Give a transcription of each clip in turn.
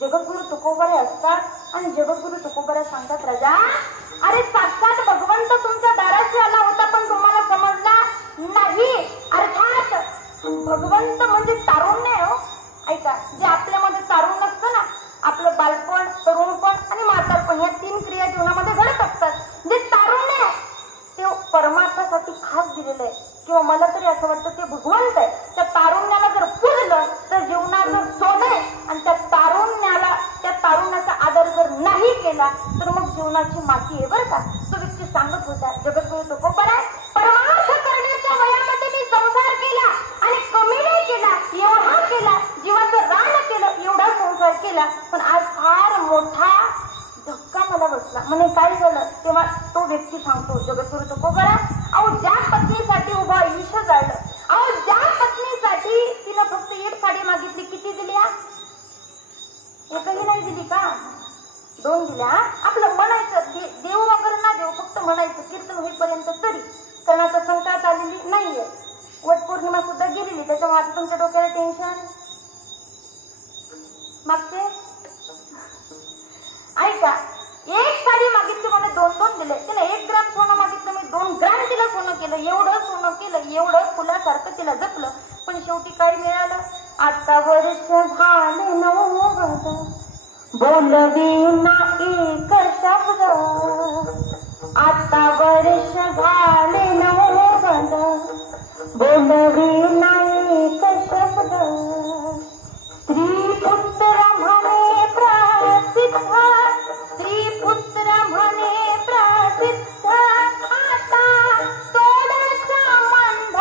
जगद्गुरु तुकोबारे असतात आणि जगद्गुरु तुकोबारे सांगतात, राजा अरे साक्षात भगवंत तुमच्या दाराशी आला होता पण तुम्हाला समजला नाही. अर्थात भगवंत म्हणजे तारुण्य हो. ऐका, जे आपल्यामध्ये तारुण्य असतं ना, आपलं बालपण, तरुणपण आणि म्हातारपण या 3 क्रिया जीवनामध्ये घडत असतात. जे तारुण्य आहे ते परमार्थासाठी खास दिलेलं आहे, किंवा मला तरी असं वाटतं ते भगवंत आहे. त्या तारुण्याला जर पुजलं तर जीवनाचं सोनं आहे, आणि त्या तारुण्याचा आदर जर नाही केला तर मग जीवनाची माती आहे बरं का. तो व्यक्ती सांगत होता, जगद्गुरु तुकोबराय, परमार्थ करण्याच्या वयामध्ये मी संसार केला आणि कमी नाही केला, एवढा केला, जीवाचं रान केलं, एवढा संसार केला, पण आज फार मोठा धक्का मला बसला. म्हणे काय झालं? तेव्हा तो व्यक्ती सांगतो, जगद्गुरु तुकोबराय, अहो ज्या पत्नीसाठी उभं आयुष्य जाळलं, अहो ज्या पत्नीसाठी तिनं फक्त 1 साडी मागितली, किती दिल्या? एकही नाही दिली का? 2 दिल्या. आपलं म्हणायचं, देव वगैरे ना देव, फक्त म्हणायचं कीर्तन होईपर्यंत तरी, कारण आता संक्रांत आलेली नाहीये, वटपौर्णिमा सुद्धा गेलेली, त्याच्यामुळे आता तुमच्या डोक्याला टेन्शन मागते. ऐका, 1 साडी मागितली मला 2-2 दिले. तिला 1 ग्राम सोनं मागितलं, मी 2 ग्राम तिला सोनं केलं, एवढं सोनं केलं, एवढं फुलासारखं तिला जपलं, पण शेवटी काय मिळालं? आता वर्ष झाले नवगत, बोलवीना एक शब्द. आता वर्ष झाले नवगत, बोलवीना एक शब्द. स्त्री पुत्र म्हणे प्रसिद्ध, स्त्री पुत्र म्हणे प्रसिद्ध, आता तोडाचा मंध,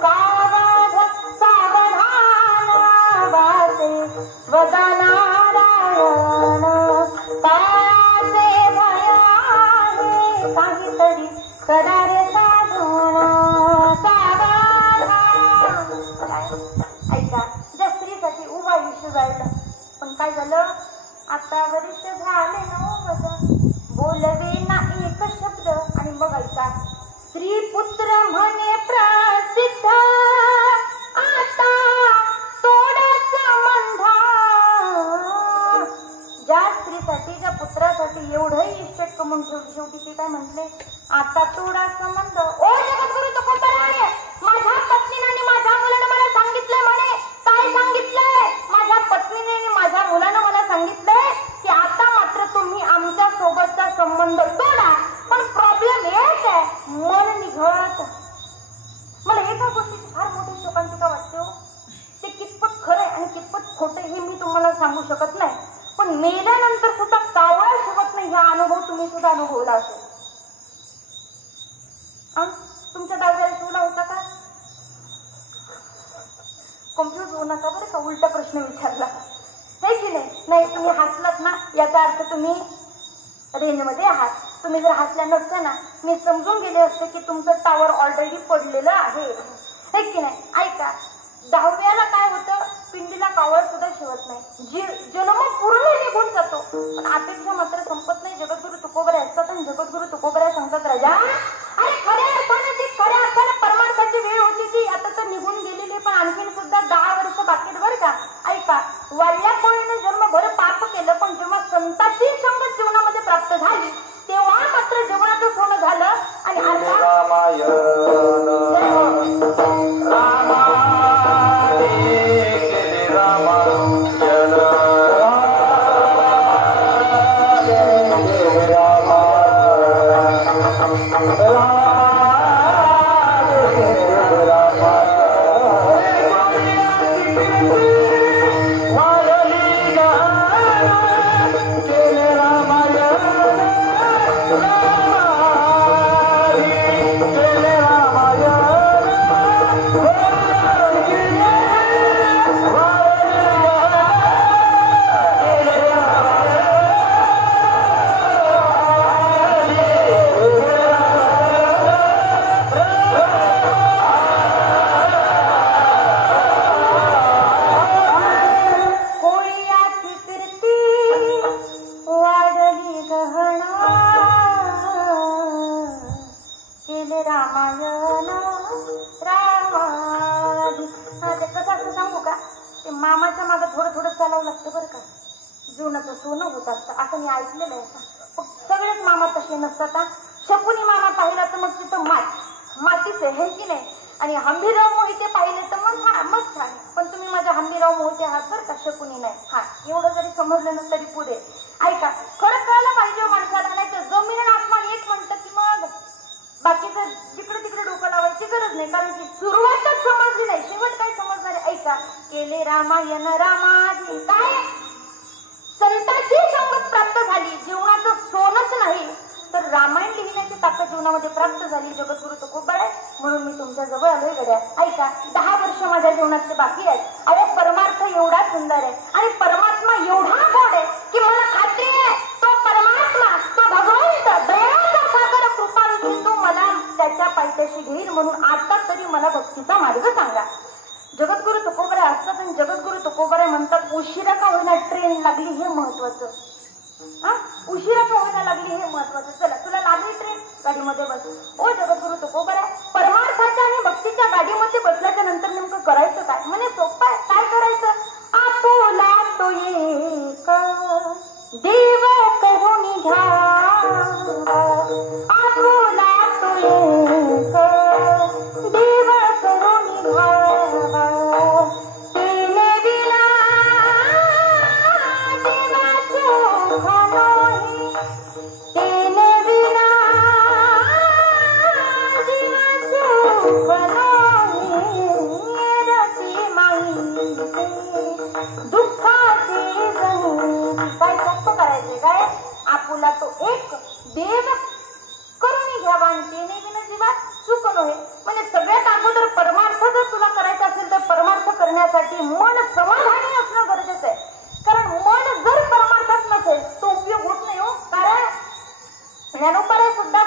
सावध सावधान वासे वदनारायण, तासे भयाने काहीतरी करारे साधून सावधान. ऐका, ज्या स्त्रीसाठी उभं आयुष्य जायचं, पण काय झालं? आता वरिष्ठ झाले नवगत, बोलवे ना एक शब्द. आणि मग ऐका, स्त्री पुत्र म्हणे प्रसिद्ध, आता तोडाचा मंधा. ज्या स्त्रीसाठी, ज्या पुत्रासाठी एवढंही इष्टेट कमवून ठेवली, शेवटी ते काय म्हटले? आता तोडा संबंध. ओ जगद्गुरु तुकोबराय, माझ्या पत्नीने आणि माझ्या मुलानं मला सांगितलंय. म्हणे काय सांगितलंय? माझ्या पत्नीने आणि माझ्या मुलानं मला सांगितलंय की आता मात्र तुम्ही आमच्या सोबतचा संबंध तोडा. पण प्रॉब्लेम एक आहे, मन निघत. मला एका गोष्टीची फार मोठी शोकांतिका वाटते हो. ते कितपत खरंय आणि कितपत खोटं हे मी तुम्हाला सांगू शकत नाही, पण मेल्यानंतर सुद्धा कावळा शिवत नाही, हा अनुभव तुम्ही सुद्धा अनुभवला असेल. तुमच्या दाव्याला शिवला होता का? कन्फ्युज होऊ नका बरं का, उलटा प्रश्न विचारला हे की नाही. नाही, तुम्ही हसलात ना, याचा अर्थ तुम्ही रेंजमध्ये आहात. तुम्ही जर हसल्या नसत्या ना, मी समजून गेले असते की तुमचं टावर ऑलरेडी पडलेलं आहे, हे की नाही. ऐका, 10व्याला काय होतं? पिंडीला कावळ सुद्धा शिवत नाही, जन्म पूर्ण निघून जातो, पण अपेक्षा मात्र संपत नाही. जगद्गुरु तुकोबराय असतात आणि जगद्गुरु तुकोबराय सांगतात, राजा अरे खऱ्या अर्थाने ती खऱ्या अर्थाने परमार्थाची वेळ होती ती आता तर निघून गेलेली, पण आणखीन सुद्धा 10 वर्ष बाकी बरं का. ऐका, वाल्या कोणीने जन्मभर पाप केलं, पण जेव्हा संताची संगत जीवनामध्ये प्राप्त झाली तेव्हा मात्र जीवनाचं सोनं झालं. आणि मामाच्या मागे थोडं थोडं चालावं लागतं बरं का, जीवनाचं सोनं होत असतं असं मी ऐकलेलं आहे. सगळेच मामा तसे नसतात हा. शकुनी मामा पाहिला तर मग तिथं मातीच आहे की नाही. आणि हंबीरराव मोहिते पाहिले तर मग छान. पण तुम्ही माझ्या हंबीरराव मोहिते आहात बरं का, शकुनी नाही. हा, एवढं जरी समजलं ना तरी पुढे. ऐका, खरं कळलं पाहिजे माणसाला, नाही तर जमीन आणि आसमान एक म्हणतं की मग बाकीचं जिकडे तिकडे डोकं लावायची गरज नाही. कारण की सुरुवातच समजली नाही, शेवट काय समजणार आहे. ऐका, केले रामायण रामाजी काय संतांची संगत प्राप्त झाली. जीवनाचं सोनच नाही तर रामायण लिहिण्याची ताकद जीवनामध्ये प्राप्त झाली. जगद्गुरु तुकोबा आहे म्हणून मी तुमच्या जवळ आलोय गड्या. ऐका, 10 वर्ष माझ्या जीवनाचे बाकी आहेत. अहो, परमार्थ एवढा सुंदर आहे आणि परमात्मा एवढा गोड आहे की मला खात्री आहे तो परमात्मा, तो भगवंत दयाचा सागर कृपाळू सिंधू मला त्याच्या पायथ्याशी घेईल. म्हणून आता तरी मला भक्तीचा मार्ग सांगा. जगद्गुरु तुकोबा असतात आणि जगद्गुरु तुकोबा म्हणतात उशिरा का होईना ट्रेन लागली हे महत्वाचं. उशिरा का होईना लागली हे महत्वाचं. चला, तुला लागली ट्रेन, गाडीमध्ये बस. ओ जगद्गुरु तुकोबा परमार्थाच्या आणि भक्तीच्या गाडीमध्ये बसल्याच्या नंतर नेमकं करायचं काय? म्हणे सोपं आहे. काय करायचं? आपुला तो एक देव करून घ्या, आपुला तो एक देव करून घ्या, तेने विना देवाचो घालोही, तेने विना देवाचो घालोही, रती माईते दुःखाचे जणी. काय सोपं करायचे काय? आपुला तो एक देव करून घ्यावा आणि तेने विना जीवात सुख नव्हे. म्हणजे सगळ्यात अगोदर परमार्थ जर तुला करायचा असेल तर परमार्थ करण्यासाठी मन समाधानी असणं गरजेचं आहे. कारण मन जर परमार्थात नसेल तो उपयोग होत नाही हो. कारण ज्ञानोबा सुद्धा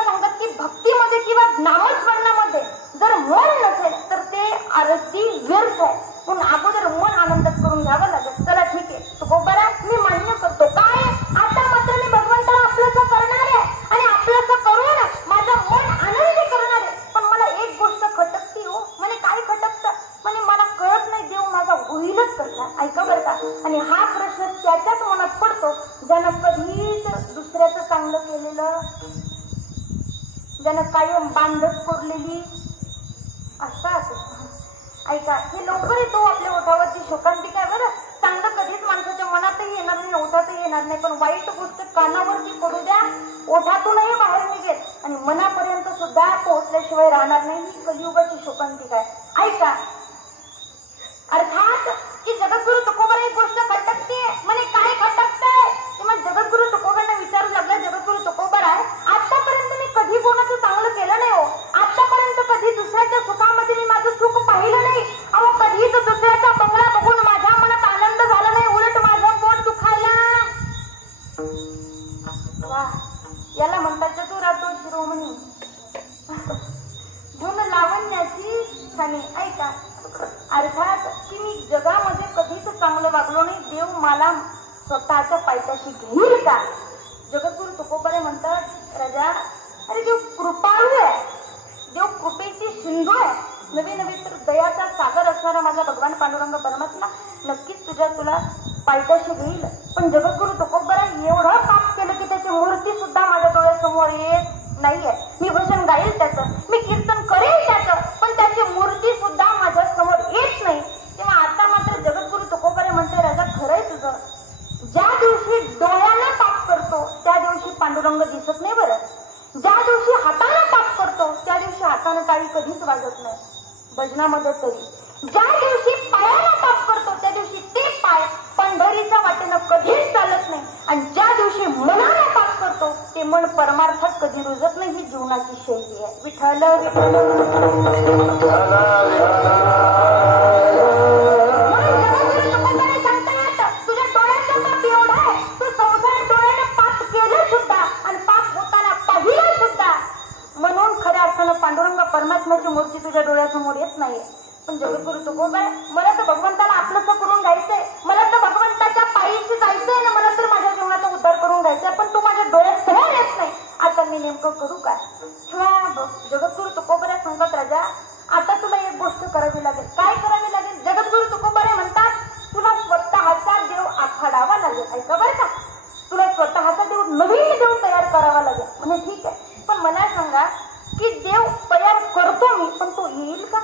सांगतात की भक्तीमध्ये किंवा नामस्मरणामध्ये जर मन नसेल तर ते आरती व्यर्थ आहे. म्हणून अगोदर मन आनंदात करून घ्यावं लागेल. चला ठीक आहे तुकोबा, मी मान्य करतो. काय आता मात्र मी भगवंताला आपलंसं करणार आहे आणि आपलंसं करून माझं मन आनंदी करणार आहे. पण मला एक गोष्ट खटकती हो. म्हणे काय खटकतं? म्हणे मला कळत नाही देव माझा होईलच कसा. ऐका बरं का. आणि हा प्रश्न त्याच्याच मनात पडतो ज्यानं कधीच दुसऱ्याचं चांगलं केलेलं, ज्यानं कायम बांधत कोरलेली असतात. ऐका, हे लवकर येतो आपल्या ओठावरची शोकांतिका आहे बरं. चांगलं कधीच माणसाच्या मनातही येणार नाही, ओठातही येणार नाही. पण वाईट गोष्ट कानावरती पडू द्या, ओठातूनही बाहेर निघेल आणि मनापर्यंत सुद्धा पोहोचल्याशिवाय राहणार नाही. ही कलियुगाची शोकांतिका आहे. ऐका, अर्थात की जगद्गुरु तुकोबा एक गोष्ट खटकते. म्हणे काय खटकतंय? मग जगद्गुरु तुकोबांना विचारू लागला, जगद्गुरु तुकोबा आतापर्यंत मी कधी कोणाचं चांगलं केलं नाही हो. आतापर्यंत कधी दुसऱ्याच्या सुखामध्ये मी माझं सुख पाहिलं नाही. अहो, कधीच दुसऱ्याचा बंगला बघून माझ्या मनात आनंद झाला नाही, उलट माझं पोट दुखायला. वाह, याला म्हणतात चतुरातो शिरोमणी धुन लावण्याची छानी. ऐका, अर्थात की मी जगामध्ये कधीच चांगलं वागलो नाही, देव मला स्वतःच्या पायथ्याशी घेईल का? जगद्गुरु तुकोबा म्हणतात, राजा अरे देव कृपाळू आहे, देव कृपेची सिंधू आहे. नवी नवी तर दयाचा सागर असणारा माझा भगवान पांडुरंग परमात्मा नक्कीच तुला पायथ्याशी घेईल. पण जगद्गुरु तुकोबा एवढं पाप केलं की त्याची मूर्ती सुद्धा माझ्या डोळ्यासमोर येत नाहीये. मी भजन गाईल त्याचं, मी कीर्तन करेल त्याचं, पण त्याची मूर्ती सुद्धा माझ्या समोर येत नाही. तेव्हा आता मात्र जगद्गुरु तुकोबा म्हणते, राजा खरंय तुझं, ज्या दिवशी डोळ्यानं पाप करतो त्या दिवशी पांडुरंग दिसत नाही बरं. ज्या दिवशी हाताने पाप करतो त्या दिवशी हाताने टाळी कधीच वाजत नाही भजनामध्ये तरी. ज्या दिवशी पायाला पाप करतो त्या दिवशी ते पाय पंढरीच्या वाटेनं कधीच चालत नाही. आणि ज्या दिवशी मनाने पाप करतो ते मन परमार्थात कधी रुजत नाही. ही जीवनाची शैली आहे. विठ्ठल सांगतात, तुझ्या डोळ्याचा पाप एवढा आहे, तू संसार डोळ्याने पाप केलं सुद्धा आणि पाप होताना पाहिलं सुद्धा. म्हणून खऱ्या अर्थानं पांडुरंग परमात्म्याची मूर्ती तुझ्या डोळ्यासमोर येत नाहीये. पण जगद्गुरु तुकोबा, मला तर भगवंताला आपलंसं करून घ्यायचंय, मला तर भगवंताच्या पायीशी जायचंय ना, मला तर माझ्या जीवनाचा उद्धार करून घ्यायचाय, पण तू माझ्या डोळ्यात समोर येत नाही. आता मी नेमकं करू काय? जगद्गुरु तुकोबा सांगत, राजा आता तुला एक गोष्ट करावी लागेल. काय करावी लागेल? जगद्गुरु तुकोबा म्हणतात, तुला स्वतःचा देव आखाडावा लागेल. करावा लागेल. म्हणजे ठीक आहे, पण मला सांगा की देव तयार करतो मी, पण तो येईल का?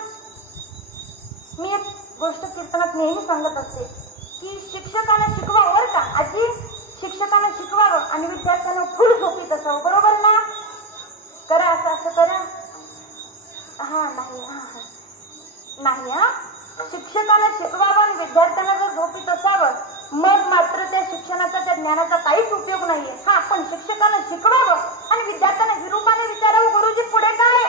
मी एक गोष्ट कीर्तनात नेहमी सांगत असते की शिक्षकांना शिकवावं बरं का आजी, शिक्षकांना शिकवावं आणि विद्यार्थ्यांना फुल झोपीत असावं. बरोबर ना? करा असं असं करा. हा नाही नाही हा, शिक्षकांना शिकवावं आणि विद्यार्थ्यांना जर झोपीत असावं मग मात्र त्या शिक्षणाचा त्या ज्ञानाचा काहीच उपयोग नाहीये. हा, पण शिक्षकांना शिकवावं आणि विद्यार्थ्यांना विरूपाने विचारावं गुरुजी पुढे काय,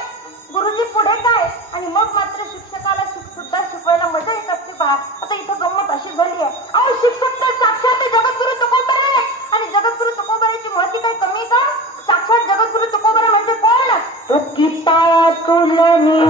गुरुजी पुढे काय, आणि मग मात्र शिक्षकाला सुद्धा शिकवायला मजा येत असते. पहा आता इथं गंमत अशी झाली आहे, अहो शिक्षक तर साक्षात जगद्गुरु तुकोबर आहे आणि जगद्गुरु तुकोबराची महती काही कमी का? साक्षात जगद्गुरु तुकोबर म्हणजे कोण? तुकिता तुलनी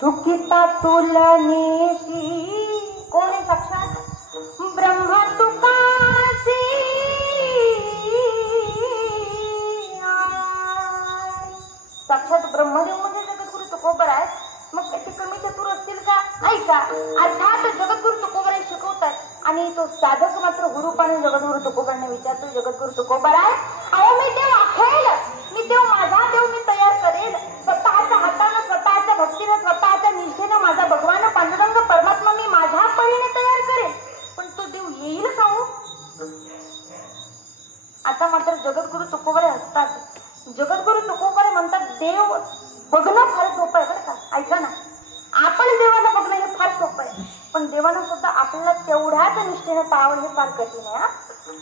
तुकिता तुलनी कोण आहे? साक्षात ब्रह्म तुकासी. साक्षात ब्रह्मदेव म्हणजे जगद्गुरु तुकोबर आहे. मग ते कमी चतुर असतील का? ऐका, अर्थात जगद्गुरु तुकोबर शिकवतात आणि तो साधक मात्र गुरुपाने जगद्गुरु तुकोबरांना विचारतो, जगद्गुरु तुकोबर आहे, अहो मी देव आखेल, मी देव, माझा देव मी तयार करेल, स्वतःच्या हातानं, स्वतःच्या भक्तीनं, स्वतःच्या निष्ठेनं माझा भगवान पांडुरंग परमात्मा मी माझ्या परीने तयार करेल, पण तो देव येईल का हो? आता मात्र जगद्गुरु तुकोबरे असतात. जगद्गुरु तुकोबरे म्हणतात देव बघणं फार सोपं आहे बरं का. ऐका ना, आपण देवाला बघणं हे फार सोपं आहे, पण देवानं सुद्धा आपल्याला तेवढ्याच निष्ठेने पाहावं हे फार कठीण आहे.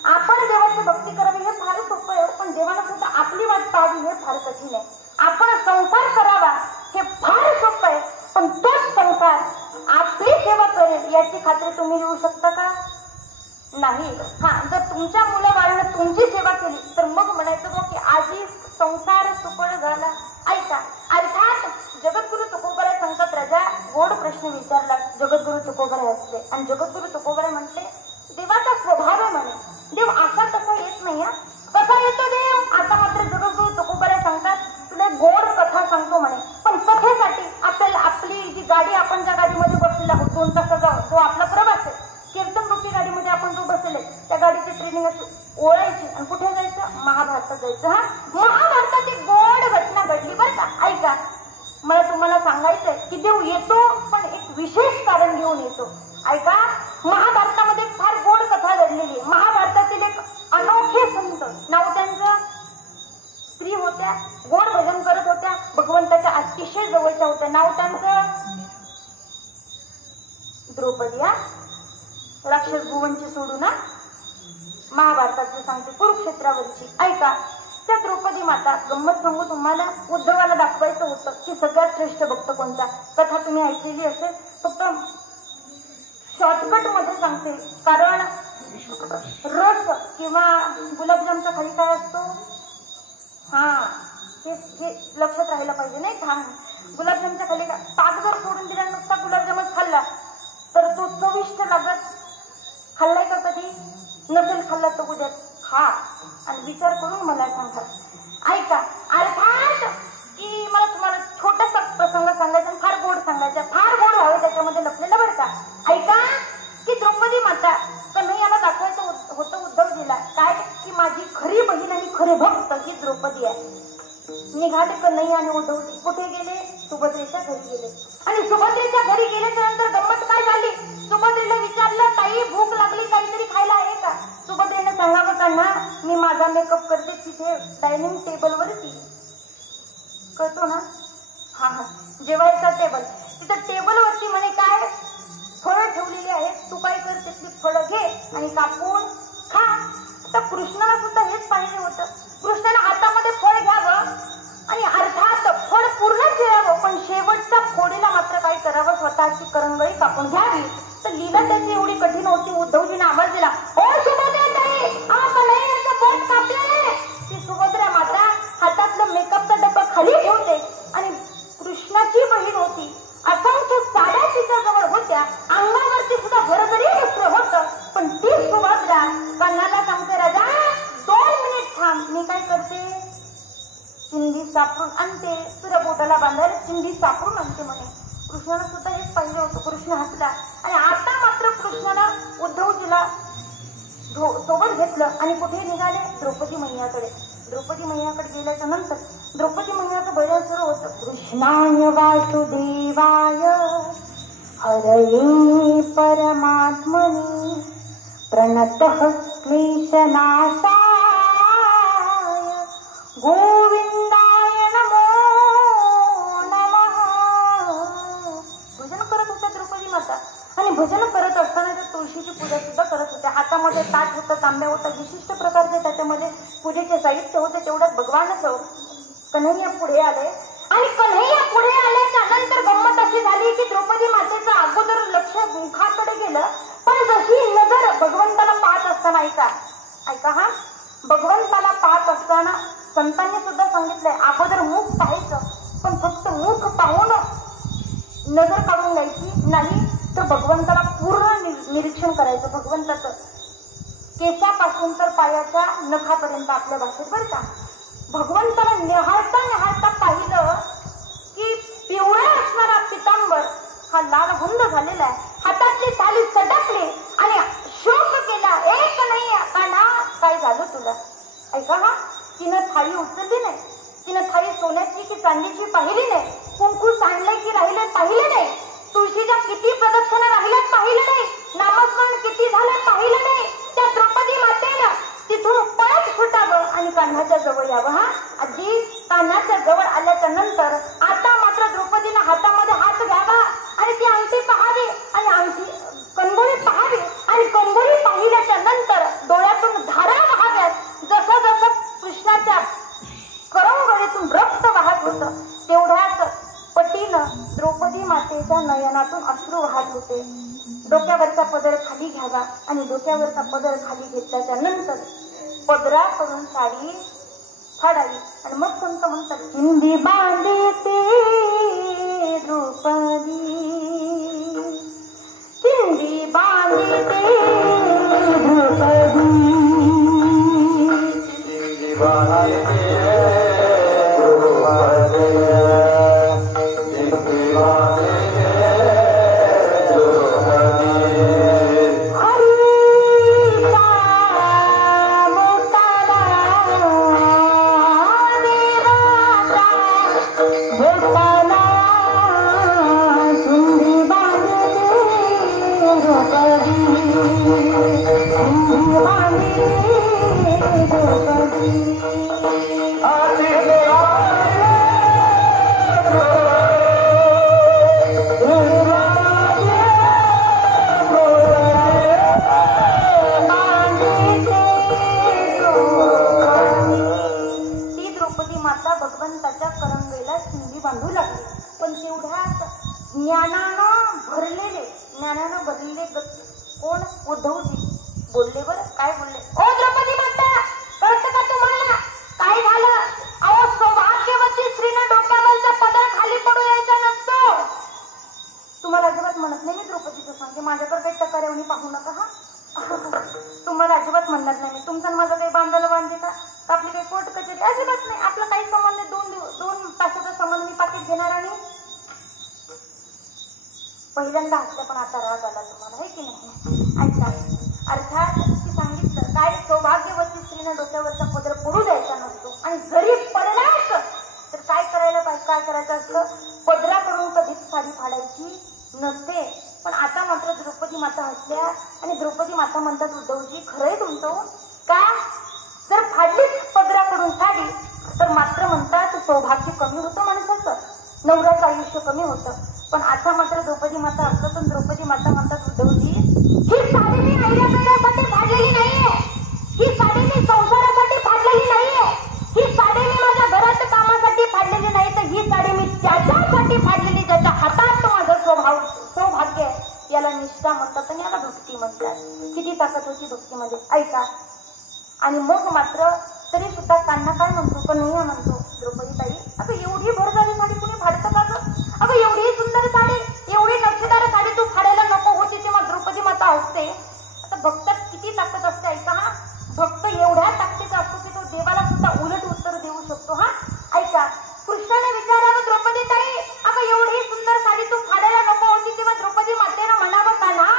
आपण देवाची भक्ती करावी हे फार सोपं आहे, पण देवानं सुद्धा आपली वाट पाहावी हे फार कठीण आहे. आपण संसार करावा हे फार सोपं आहे, पण तोच संसार आपली सेवा करेल याची खात्री तुम्ही देऊ शकता का? नाही. हा, जर तुमच्या मुलं बाळानं तुमची सेवा केली तर मग म्हणायचं मग की आजी संसार सुपड झाला. ऐका, अर्थात जगद्गुरु तुकोबराय सांगतात, राजा गोड प्रश्न विचारला जगद्गुरु तुकोबराय असते आणि जगद्गुरु तुकोबराय म्हटले देवाचा स्वभाव आहे म्हणे, देव असा तसा येत नाही. हा, कसा येतो देव? आता मात्र जगद्गुरु तुकोबराय सांगतात तुला गोड कथा सांगतो म्हणे, पण कथेसाठी आपल्याला आपली जी गाडी, आपण ज्या गाडीमध्ये बसलेला आहोत 2 तासाचा जो आपला प्रवास आहे, कीर्तन रूपी गाडीमध्ये आपण जो बसले त्या गाडीची ट्रेनिंग अशी ओळायची आणि कुठे जायचं? महाभारतात जायचं. हा, महाभारतात एक गोड घटना घडली बरं का. ऐका, मला तुम्हाला सांगायचंय की देव येतो पण एक विशेष कारण घेऊन येतो. ऐका, महाभारतामध्ये फार गोड कथा घडलेली आहे. महाभारतातील एक अनोखे संत, नाव त्यांचं, स्त्री होत्या, गोड भजन करत होत्या, भगवंताच्या अतिशय जवळच्या होत्या. नाव त्यांचं द्रौपदी. हा, राक्षस भुवनची सोडू ना, महाभारताची सांगते, कुरुक्षेत्रावरची. ऐका, त्या द्रौपदी माता, गंमत सांगू तुम्हाला, उद्धवाला दाखवायचं होतं की सगळ्यात श्रेष्ठ भक्त कोणता. कथा तुम्ही ऐकलेली असेल, फक्त शॉर्टकट मध्ये सांगते, कारण रस किंवा गुलाबजामचा खाली काय असतो? हा, हे लक्षात राहायला पाहिजे नाही का. गुलाबजामच्या खाली का ताक जर सोडून दिला, नुसता गुलाबजामच खाल्ला तर तो चविष्ट लागत. खाल्लाय का कधी? नसेल खाल्ला तर उद्या खा आणि विचार करून मला सांगा. ऐका, अर्थात की मला तुम्हाला छोटासा प्रसंग सांगायचा, फार गोड सांगायचा, फार गोड व्हावे त्याच्यामध्ये लपलेलं बरं का. ऐका की द्रौपदी माता कन्हैयाला दाखवायचं होतं उद्धवजीला काय की माझी खरी बहीण आणि खरे भक्त ही द्रौपदी आहे. निघाले कन्हैया आणि उद्धवजी कुठे गेले? सुभद्रेच्या घरी गेले. आणि सुभद्रेच्या घरी गेल्याच्या नंतर गंमत काय झाली? सुभद्रेला विचारलं, ताई भूक लागली, काहीतरी खायला आहे का? सुभद्रेनं सांगावं कन्हा, मी माझा मेकअप करते तिथे डायनिंग टेबलवरती. कळतो ना? जेवायचा टेबल, तिथं टेबलवरती म्हणे काय फळं ठेवलेली आहेत, तू काय कर तिथली फळं घे आणि कापून खा. तर कृष्णाला सुद्धा हेच पाहिजे होतं. कृष्णाला हातामध्ये फळ घ्यावं आणि अर्थात फळ पूर्ण गिळावं, पण शेवटच्या फोडीला मात्र काय करावं, स्वतःची करंगळी कापून घ्यावी. तर लीला त्याची एवढी कठीण होती. उद्धवजीने आवाज दिला, ओ सुभद्राताई, बोट कापले. ती सुभद्रा माता हातातलं मेकअपचा डब्बा खाली ठेवते आणि कृष्णाची बहीण होती, असंख्य साड्या तिच्या जवळ होत्या, अंगावरती सुद्धा भरभरी वस्त्र होतं, पण ती सुभद्रा कन्नाला सांगते, राजा 2 मिनिट थांब, मी काय करते, चिंधी सापडून आणते, तुझ्या बोटाला बांधायला चिंधी सापडून आणते म्हणे. कृष्णाला सुद्धा हेच पाहिजे होतं. कृष्ण हसला आणि आता मात्र कृष्णाला उद्धवजीला सोबत घेतलं आणि कुठे निघाले, द्रौपदी मैयाकडे. द्रौपदी मैयाकडे गेल्याच्या नंतर द्रौपदी मैयाचं भजन सुरू होतं. कृष्णाय वासुदेवाय हरये परमात्मने प्रणतः क्लेशनाशाय गोविंदाय नमो नमः. भजन करत होत्या द्रौपदी माता आणि भजन करत असताना त्या तुळशीची पूजा सुद्धा करत होत्या. हातामध्ये ताट होतं, तांब्या होता, विशिष्ट प्रकारचे त्याच्यामध्ये पूजेचे साहित्य होते. तेवढ्यात भगवानच कन्हैया पुढे आले आणि कन्हैया पुढे आल्याच्या नंतर गंमत अशी झाली की द्रौपदी मातेचं अगोदर लक्ष मुखाकडे गेलं, पण जशी नजर भगवंताला पाहत असताना, ऐका हा, भगवंताला पाहत असताना संतांनी सुद्धा सांगितलंय, अगोदर मुख पाहायचं, पण फक्त मुख पाहून नजर काढून घ्यायची नाही, तर भगवंताला पूर्ण निरीक्षण करायचं. भगवंताचं केसापासून तर पायाच्या नखापर्यंत आपल्या भाषेत बरं का. भगवंताला निहाळता निहाळता पाहिलं की पिवळा असणारा पितांबर हा लाल हुंद झालेला आहे, हातातली थाली सटकली आणि शोक केला, एक नाही काना, काय झालं तुला. ऐका हा, तिनं थाळी उचलली नाही, तिनं थाळी सोन्याची की चांदीची पाहिली नाही, कुंकू सांडलंय की राहिले पाहिलं नाही, तुळशीच्या किती प्रदक्षिणा राहिल्यात पाहिलं नाही, नामस्मरण किती झालं पाहिलं नाही. त्या द्रौपदी मातेला तिथून पळत सुटावं आणि कान्हाच्या जवळ यावं. हा आजी, कान्हाच्या जवळ आल्याच्या नंतर आता मात्र द्रौपदीनं हातामध्ये हात घ्यावा आणि ती अंगठी पाहावी आणि अंगठी कणगोळी पाहावी आणि कणगोळी पाहिल्याच्या नंतर डोळ्यातून धारा वाहाव्यात. जसं जसं कृष्णाच्या करंगळीतून रक्त वाहत होतं, तेवढ्याच पटीनं द्रौपदी मातेच्या नयनातून अश्रू वाहत होते. डोक्यावरचा पदर खाली घ्यावा आणि डोक्यावरचा पदर खाली घेतल्याच्या नंतर पदराकडून साडी फाडावी आणि मग संत म्हणतात, चिंधी बांधते द्रौपदी, चिंधी बांधते द्रौपदी, चिंधी बांधते कोण उद्धवजी बोलले बरं, काय बोलले, ओ द्रौपदी माता, कळतं का तुम्हाला काय झालं? अहो, सौभाग्यवती स्त्रीने डोक्यावरचा पदर खाली पडू द्यायचा नसतो. तुम्हाला अजिबात म्हणत नाही मी द्रौपदीचं सांगते, माझ्याकडे काही टकाऱ्यावणी पाहू नका. हा, तुम्हाला अजिबात म्हणणार नाही. तुमचं माझं काही बांधायला बांधते का? आपली काही कोर्ट कचेरी अजिबात नाही. आपलं काही संबंध नाही. 2 तासाचा संबंध मी पाकिट घेणार आणि पहिल्यांदा हसलं, पण आता राग आला तुम्हाला, आहे की नाही? ऐका, अर्थात ती सांगितलं काय, सौभाग्यवती स्त्रीने डोक्यावरचा पदर पडू द्यायचा नसतो आणि जरी पडलाच तर काय करायला पाहिजे, काय करायचं असतं, पदराकडून कधीच साडी फाडायची नसते. पण आता मात्र द्रौपदी माता हसल्या आणि द्रौपदी माता म्हणतात, उद्धवजी खरंय तुमचं का, जर फाडलीच पदराकडून साडी तर मात्र म्हणतात सौभाग्य कमी होतं माणसाचं. नवऱ्याचं आयुष्य कमी होतं. पण आता मात्र द्रौपदी माता असतात आणि द्रौपदी माता म्हणतात उद्धवजी, ही साडी मी नैराश्यासाठी फाडलेली नाहीये, ही साडी मी संसारासाठी फाडलेली नाहीये, ही साडी मी माझ्या घराच्या कामासाठी फाडलेली नाही, तर ही साडी मी त्याच्यासाठी फाडलेली ज्याच्या हातात माझं सौभाग्य आहे. याला निष्ठा म्हणतात आणि याला भक्ती म्हणतात. किती ताकद होती भक्तीमध्ये ऐका. आणि मग मात्र तरी सुद्धा कान्हा काय म्हणतो, कन्हैया म्हणतो, द्रौपदी ताई अगं एवढी भरदारी साडी कुणी फाडतं का गं? अगं एवढी सुंदर साडी, एवढी नक्षीदार साडी तू फाडायला नको होती. तेव्हा द्रौपदी माता हसते. आता भक्तात किती ताकद असते ऐका. हा भक्त एवढ्या ताकदीचा असतो की तो देवाला सुद्धा उलट उत्तर देऊ शकतो. हा ऐका. कृष्णाने विचारावं द्रौपदी ताई अगं एवढी सुंदर साडी तू फाडायला नको होती. तेव्हा द्रौपदी मातेनं म्हणावं कान्हा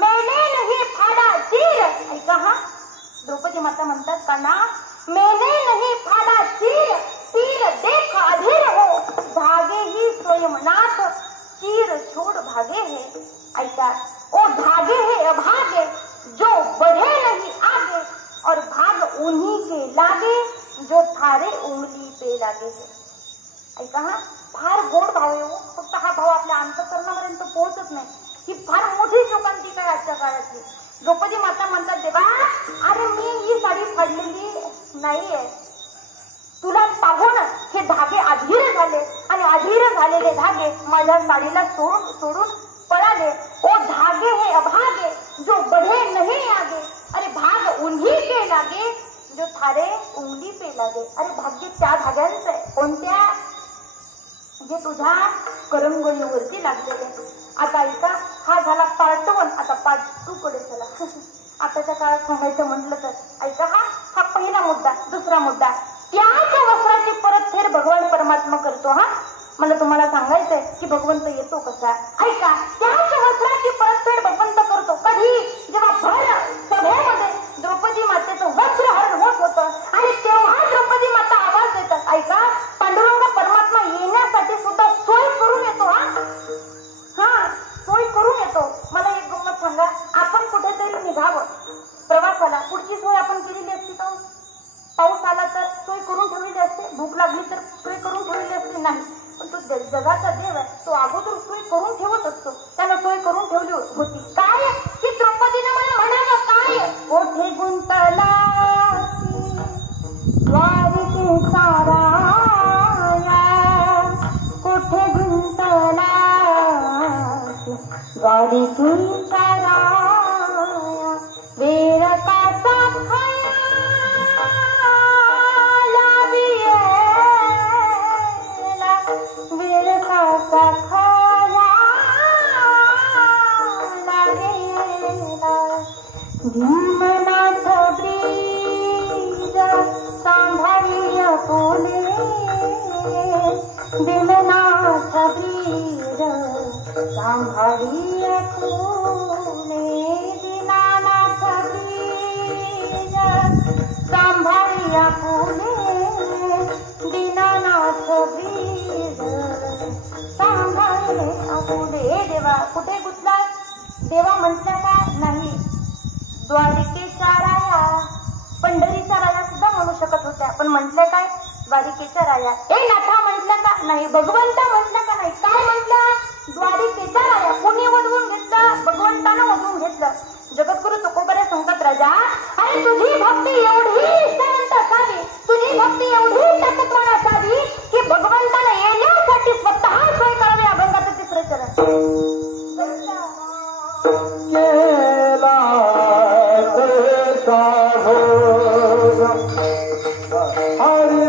मैंने नहीं फाड़ा चीर. ऐका. हा द्रौपदी माता म्हणतात कान्हा मैंने नहीं फाड़ा चीर, तीर देख अधीर हो, धागे ही स्वयंनाथ, चीर छोड़ भागे है. ऐका. ओ धागे है अभागे जो बढ़े नहीं आगे, और भाग उन्हीं के लागे जो थारे उंगली पे लागे है. ऐका. हा फार गोड भाव आहे. फक्त हा भाव आपल्या अंतःकरणापर्यंत पोहोचत नाही. ही फार मोठी शोकांतिका आहे आजच्या काळातली. द्रौपदी माता म्हणतात देवा अरे मी ही साडी फाडलेली नाहीये, तुला पाहून हे धागे अधीर झाले आणि अधीर झालेले धागे माझ्या साडीला सोडून पळाले. ओ धागे हे अभागे जो बढ़े नहीं आगे, अरे भाग उन्हीं के लागे जो थारे उंगली पे लागे. अरे भाग्य त्या धाग्यांचं आहे. कोणत्या? जे तुझ्या करंगळीवरती लागलेले. आता ऐका. हा झाला पार्ट 1. आता पार्ट 2 कडे चला. आताच्या काळात सांगायचं म्हटलं तर ऐका. हा पहिला मुद्दा. दुसरा मुद्दा त्याच वस्त्राची परतफेड भगवान परमात्मा करतो. हा मला तुम्हाला सांगायचंय की भगवंत येतो कसा. ऐका. त्याच वस्त्राची परतफेड भगवंत करतो कधी, जेव्हा भर सभेमध्ये द्रौपदी मातेचं वस्त्रहरण होत होतं आणि तेव्हा द्रौपदी माता आवाज देतात. ऐका. पांडुरंग परमात्मा येण्यासाठी सुद्धा सोय करून येतो. हा सोय करून येतो. मला एक गंमत सांगा. आपण कुठेतरी निघावं प्रवासाला, पुढची सोय आपण केलेली असती तर पाऊस आला तर सोय करून ठेवलेली असते, भूक लागली तर सोय करून ठेवलेली असते नाही. पण तो जगाचा देव आहे, तो अगोदर सोय करून ठेवत असतो. त्यानं सोय करून ठेवली होती. काय की द्रौपदीने मला म्हणावं काय, कोठे गुंतला द्वारिकेचा राया, कोठे गुंतला द्वारिकेचा राया, वेळ काचा भीमनाथ ब्रीज सांभाळी फुले, भीमनाथ ब्रीज सांभाळी फुले, दीनानाथ ब्रीज सांभाळी फुले, दीनानाथ ब्रीज सांभाळी फुले. देवा कुठे गुंतला? देवा म्हटलं का नाही. द्वारिकेचा राया, पंढरीचा राया सुद्धा म्हणू शकत होत्या, पण म्हटलं काय द्वारिकेचा राया. ए नाथा म्हटलं का नाही. भगवंता म्हटलं का नाही. काय म्हटलं? द्वारिकेचा राया. कोणी वधवून घेतलं? भगवंतानं वधवून घेतलं. जगद्गुरु तुकोबरे सांगतात राजा अरे तुझी भक्ती एवढी निष्ठावंत असावी, तुझी भक्ती एवढी तत्वज्ञान असावी की भगवंतानं येण्यासाठी स्वतः सोय करावी. अभंगाचं तिसरं चरण. Hare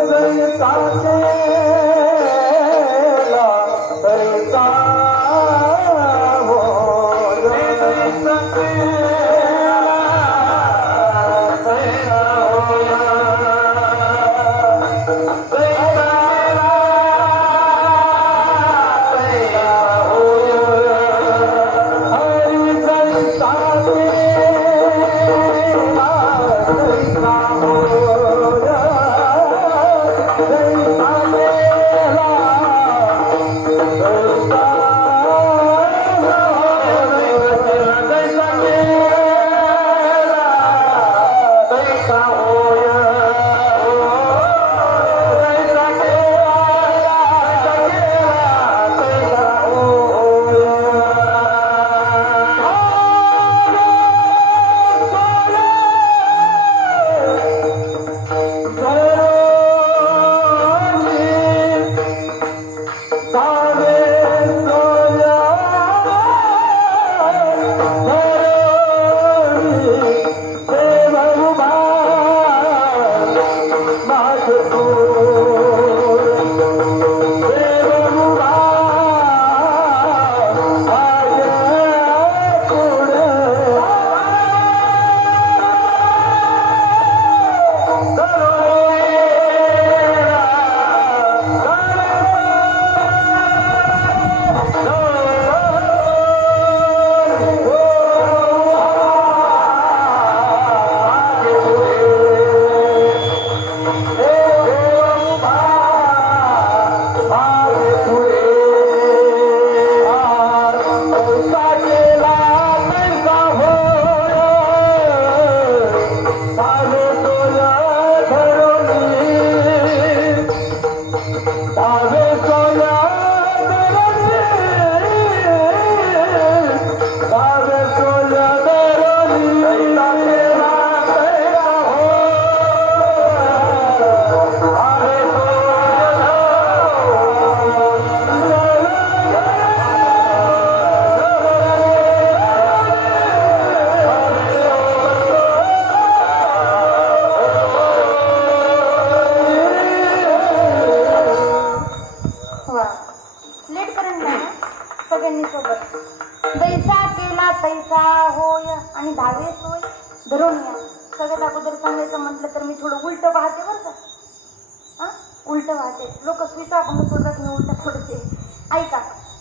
तैसा होय आणि धावे सोय धरून या. सगळ्यात अगोदर सांगायचं म्हटलं तर मी थोडं उलट पाहते बरं का. उलट पाहते. लोक स्वीचा आपण सोडत मी उलट पडते. ऐका,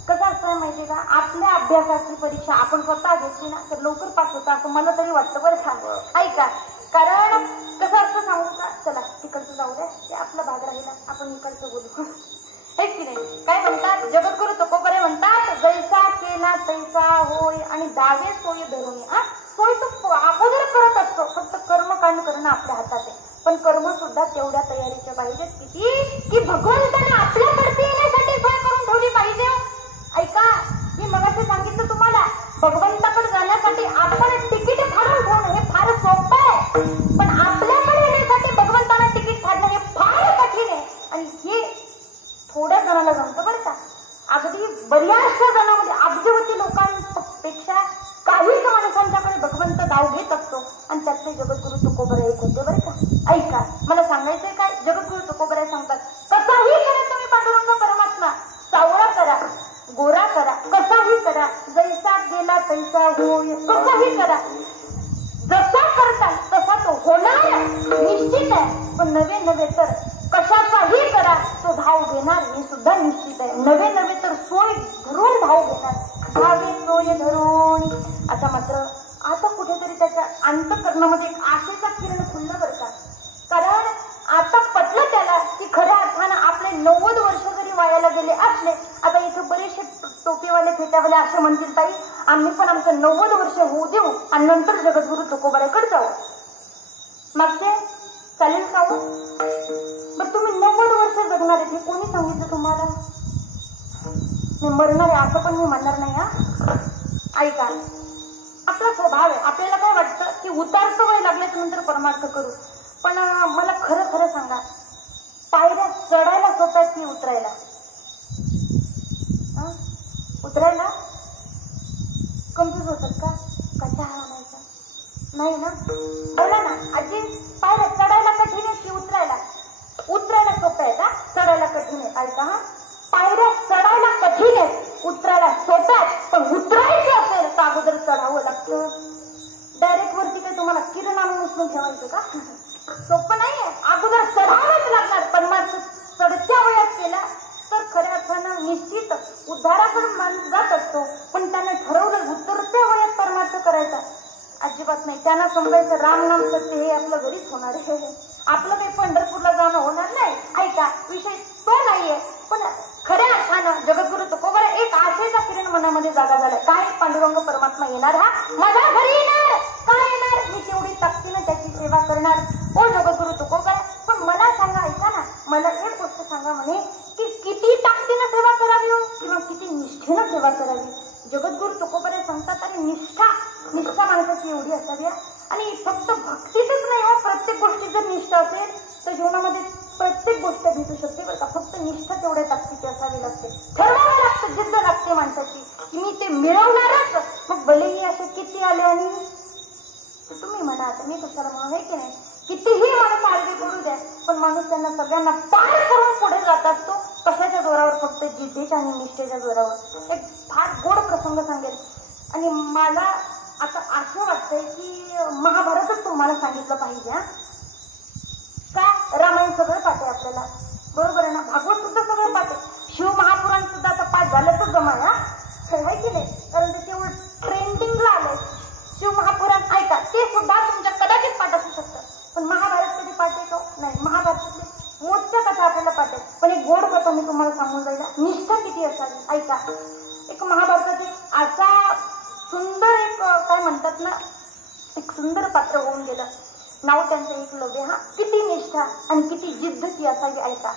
कसं असतं माहितीये का, आपल्या अभ्यासाची परीक्षा आपण स्वतः घेतली ना तर लवकर पास होता असं मला तरी वाटतं बरं का. ऐका, कारण कसं असतं सांगू का, चला तिकडचं जाऊ द्या, ते आपला भाग राहिला, आपण इकडचं बोलू. है की नाही. काय म्हणतात जगद्गुरु तुकोबरे म्हणतात, जैसा केला तैसा होय आणि दावे सोयी धरून. सोय तो अगोदर करत असतो, फक्त कर्मकांड करणं आपल्या हातात आहे. पण कर्म सुद्धा तेवढ्या तयारीच्या पाहिजेत किती की भगवंताने आपल्याकडे येण्यासाठी सोय करून ठेवली पाहिजे. ऐका, मी मगाशी सांगितलं तुम्हाला, भगवंताकडे जाण्यासाठी आपण तिकीट फाडून ठेवणं हे फार सोपं आहे, पण आपल्याकडे येण्यासाठी भगवंताला तिकीट फाडणं हे फार कठीण आहे. आणि हे थोड्या जणांना जमतं बरं का. अगदी बऱ्याचशा जणांमध्ये अब्जवती लोकांपेक्षा काहीच माणसांच्याकडे भगवंत धाव घेत असतो आणि त्यातले जगद्गुरु तुकोबरे एक होते बरं का. ऐका, मला सांगायचंय काय, जगद्गुरु तुकोबरे सांगतात, कसाही करा तुम्ही पांडुरंग परमात्मा, सावळा करा, गोरा करा, कसाही करा, जैसा गेला तैसा होय. कसाही करा, जसा करता तसा तो होणार निश्चित आहे. पण नवे नवे तर कशाचाही करा तो धाव घेणार हे सुद्धा निश्चित आहे. नवे नवे तर सोय धरून धाव घेणार, धावे सोय धरून. आता मात्र आता कुठेतरी त्याच्या अंतःकरणामध्ये एक आशेचा किरण खुलला बरं का. कारण आता पटलं त्याला की खऱ्या अर्थानं आपले 90 वर्ष जरी वायाला गेले असले, आता इथं बरेचसे टोपीवाले फेट्यावाले असे म्हणतील, ताई आम्ही पण आमचं 90 वर्ष होऊ देऊ आणि नंतर जगद्गुरु तुकोबाऱ्याकडे जाऊ. मग ते चालेल का हो? बरं तुम्ही 90 वर्ष जगणार आहे हे कोणी सांगितलं तुम्हाला? मी मरणार आहे असं पण मी म्हणणार नाही. ऐका, आपला स्वभाव आहे, आपल्याला काय वाटतं की उतारचं वय लागल्याच्या नंतर परमार्थ करू. पण मला खरं खरं सांगा, पायऱ्या चढायला स्वतः की उतरायला? उतरायला कन्फ्युज होतात का? कसा म्हणायचा नाही ना? बोला ना आजी, पायऱ्या चढायला कठीण आहे की उतरायला? उतरायला सोपं आहे का? चढायला कठीण आहे. ऐका, पायऱ्या चढायला कठीण आहेत, उतरायला सोपं आहे. पण उतरायचं असेल तर अगोदर चढावं लागतं. डायरेक्ट वरती काही तुम्हाला किरण आणून उचलून ठेवायचं का? सोपं नाहीये, अगोदर चढावंच लागणार. पण मात्र चढत्या वयात केला तर खऱ्या अर्थानं निश्चित उद्धाराकडे माणूस जात असतो. पण त्याने ठरवलं उतरत्या वयात परमार्थ करायचा अजिबात नाही. त्यांना समजायचं राम नाम सत्य हे आपलं घरीच होणार आहे, आपलं काही पंढरपूरला जाणं होणार नाही. ऐका, विषय तो नाहीये. पण खऱ्या अर्थानं जगद्गुरु तुकोबरा एक आशेचा किरण मनामध्ये जागा झाला. काय? पांडुरंग परमात्मा येणार, हा माझ्या घरी येणार. काय येणार? मी तेवढी ताकदीनं त्याची सेवा करणार. ओ जगद्गुरु तुकोबरा, पण मला सांगा, ऐका ना, मला एक गोष्ट सांगा म्हणे की किती ताकदीनं सेवा करावी किंवा किती निष्ठेनं सेवा करावी? जगद्गुरु तुकोबरा सांगतात, अरे निष्ठा माणसाची एवढी असावी. आणि फक्त भक्तीतच नाही हो, प्रत्येक गोष्टीत जर निष्ठा असेल तर जीवनामध्ये प्रत्येक गोष्ट भेटू शकते बरं का. फक्त निष्ठा तेवढ्या ताकदीची असावी लागते, ठरवावं लागतं, जिद्द लागते माणसाची की मी ते मिळवणारच. मग भलेही असे किती आले आणि तुम्ही म्हणा, आता मी कशाला म्हणून आहे की नाही, कितीही माणूस मार्गी पडू द्या, पण माणूस त्यांना सगळ्यांना पार करून पुढे जात असतो. कशाच्या जोरावर? फक्त जिद्दीच्या आणि निष्ठेच्या जोरावर. एक फार गोड प्रसंग सांगेल. आणि मला आता असं वाटतंय की महाभारतच तुम्हाला सांगितलं पाहिजे. का? रामायण सगळं पाठ आहे आपल्याला, बरोबर आहे ना? भागवत सुद्धा सगळं पाठ आहे. शिव महापुराण सुद्धा आता पाठ झालं तर जमाय, आहे की नाही? कारण ते तेवढं ट्रेंडिंगला आलंय. शिव महापुराण ऐका, ते सुद्धा तुमच्या कदाचित पाठ असू शकतं. पण महाभारत कधी पाठ आहे का? नाही. महाभारतातले मोजच्या कथा आपल्याला पाठ आहे. पण एक गोड कथा मी तुम्हाला सांगून जाईल, निष्ठा किती असावी. ऐका, एक महाभारतात एक असा सुंदर एक काय म्हणतात ना, एक सुंदर पात्र होऊन गेलं. नाव त्यांचं एकलव्य. हा, किती निष्ठा आणि किती जिद्द ती असावी. ऐका,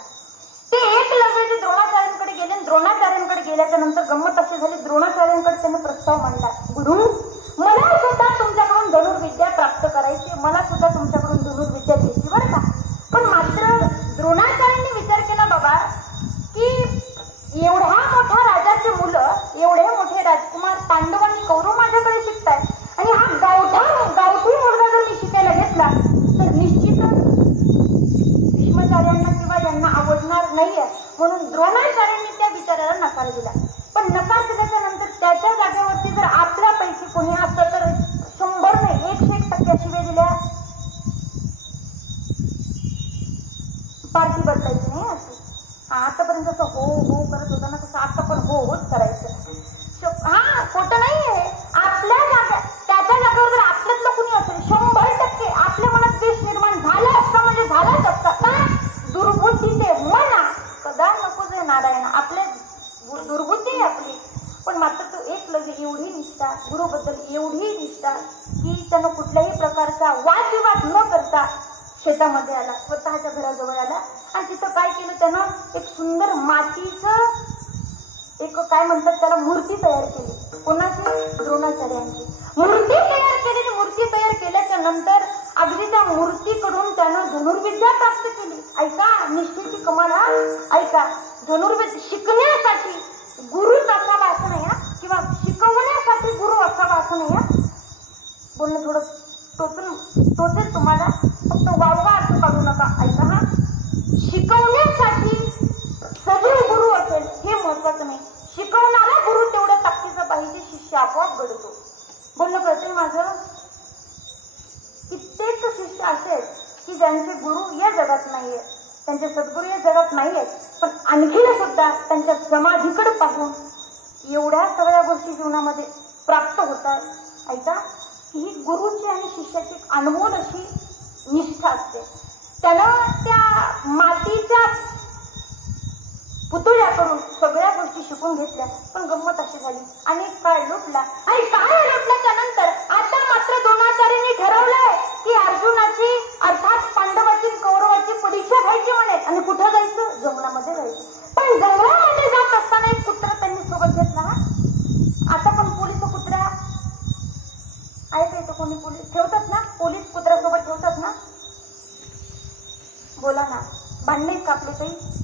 ते एकलव्य जे द्रोणाचार्यांकडे गेले, द्रोणाचार्यांकडे गेल्याच्या नंतर गंमत अशी झाली, द्रोणाचार्यांकडे त्याने प्रस्ताव मांडला, गुरु मला सुद्धा तुमच्याकडून धनुर्विद्या प्राप्त करायची, मला सुद्धा तुमच्याकडून धनुर्विद्या घ्यायची बरं का. पण मात्र द्रोणाचार्यांनी विचार केला, बाबा की एवढ्या मोठ्या राजाची मुलं, एवढे मोठे राजकुमार पांडव आणि कौरव माझ्याकडे शिकतायत आणि हा गावठी मुलगा जर मी शिकायला घेतला तर निश्चितच भीष्माचार्यांना किंवा यांना आवडणार नाहीये. म्हणून द्रोणाचार्यांनी त्या विचाराला नकार दिला. पण नकार दिल्याच्या नंतर त्याच्या जागेवरती जर आपल्यापैकी कोणी आतापर्यंत जसं हो हो करत होता ना तसं आता पण हो होच करायचं. हा खोटं नाहीये. आपल्या जागा त्याच्या जागेवर जर आपल्यातलं कुणी असेल 100% आपल्या मनात द्वेष निर्माण झाला असता म्हणजे झालाच असता. काय दुर्बुद्धी ते म्हणा कदा नको जे नारायण आपल्या दुर्बुद्धी आपली. पण मात्र तो एक लगे एवढी निष्ठा गुरुबद्दल एवढी निष्ठा की त्यानं कुठल्याही प्रकारचा वादविवाद न करता शेतामध्ये आला, स्वतःच्या घराजवळ आला आणि तिथं काय केलं त्यानं एक सुंदर मातीचं एक काय म्हणतात त्याला मूर्ती तयार केली. कोणाची? द्रोणाचार्यांची मूर्ती तयार केली. मूर्ती तयार केल्याच्या नंतर अगदी त्या मूर्तीकडून त्यानं धनुर्विद्या प्राप्त केली. ऐका निष्ठेची कमाल हा. ऐका धनुर्विद्या शिकण्यासाठी गुरुच असावा असं नाही हा, किंवा शिकवण्यासाठी गुरु असावा असं नाही हा. बोलणं थोडं टोचेल तुम्हाला, फक्त वावगा अर्थ काढू नका. ऐका हा, शिकवण्यासाठी सजीव गुरु असेल हे महत्वाचं नाही, शिकवणारा गुरु तेवढ्या ताकदीचा पाहिजे, शिष्य आपोआप घडतो. बोलणं कळतंय माझं. कित्येक शिष्य असेल की ज्यांचे गुरु या जगात नाहीये, त्यांचे सद्गुरू या जगात नाहीयेत, पण आणखीन सुद्धा त्यांच्या समाधीकडे पाहून एवढ्या सगळ्या गोष्टी जीवनामध्ये प्राप्त होतात. ऐका ही गुरुची आणि शिष्याची अनमोल अशी निष्ठा असते. त्यानं त्या मातीच्या पुतळ्याकडून सगळ्या गोष्टी शिकून घेतल्या. पण गंमत अशी झाली अनेक काळ लुटला आणि काळ लुटल्याच्या नंतर आता मात्र द्रोणाचार्यांनी ठरवलंय की अर्जुनाची अर्थात पांडवाची कौरवाची परीक्षा घ्यायची म्हणे आणि कुठं जायचं? जंगलामध्ये जायचं. पण जंगलामध्ये जात असताना एक कुत्रा त्यांनी सोबत घेतला. आता पण पोलीस कुत्रा आहे का इथं? कोणी पोलीस ठेवतात ना? पोलीस कुत्रा सोबत ठेवतात ना? बोला ना, भांडणे का आपले काही?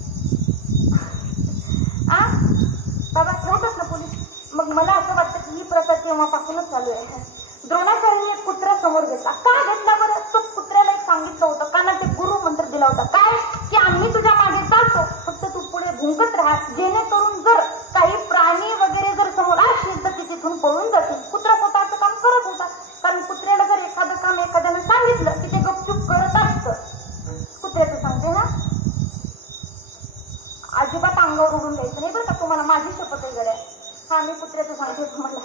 बाबा ठेवतात ना पोलीस. मग मला असं वाटतं की ही प्रथा तेव्हापासूनच चालू आहे. द्रोणाचार्यांनी एक कुत्रा समोर घेतला. का घेतला बरं? तो कुत्र्याला एक सांगितलं होतं, कारण ते गुरु मंत्र दिला होता. काय? की आम्ही तुझ्या मागे चालतो, फक्त तू पुढे भुंकत राहा, जेणेकरून जर काही प्राणी वगैरे जर समोर असतील तर ते तिथून पळून जातील. कुत्रा स्वतःचं काम करत होता, कारण कुत्र्याला जर एखादं काम एखाद्यानं सांगितलं की ते गपचूप करत असतं. कुत्र्याचं सांगते ना, अजिबात अंगावर उडून द्यायचं नाही बरं का तुम्हाला, माझी शपथ आहे गड्या. हा मी कुत्र्याचं सांगते तुम्हाला.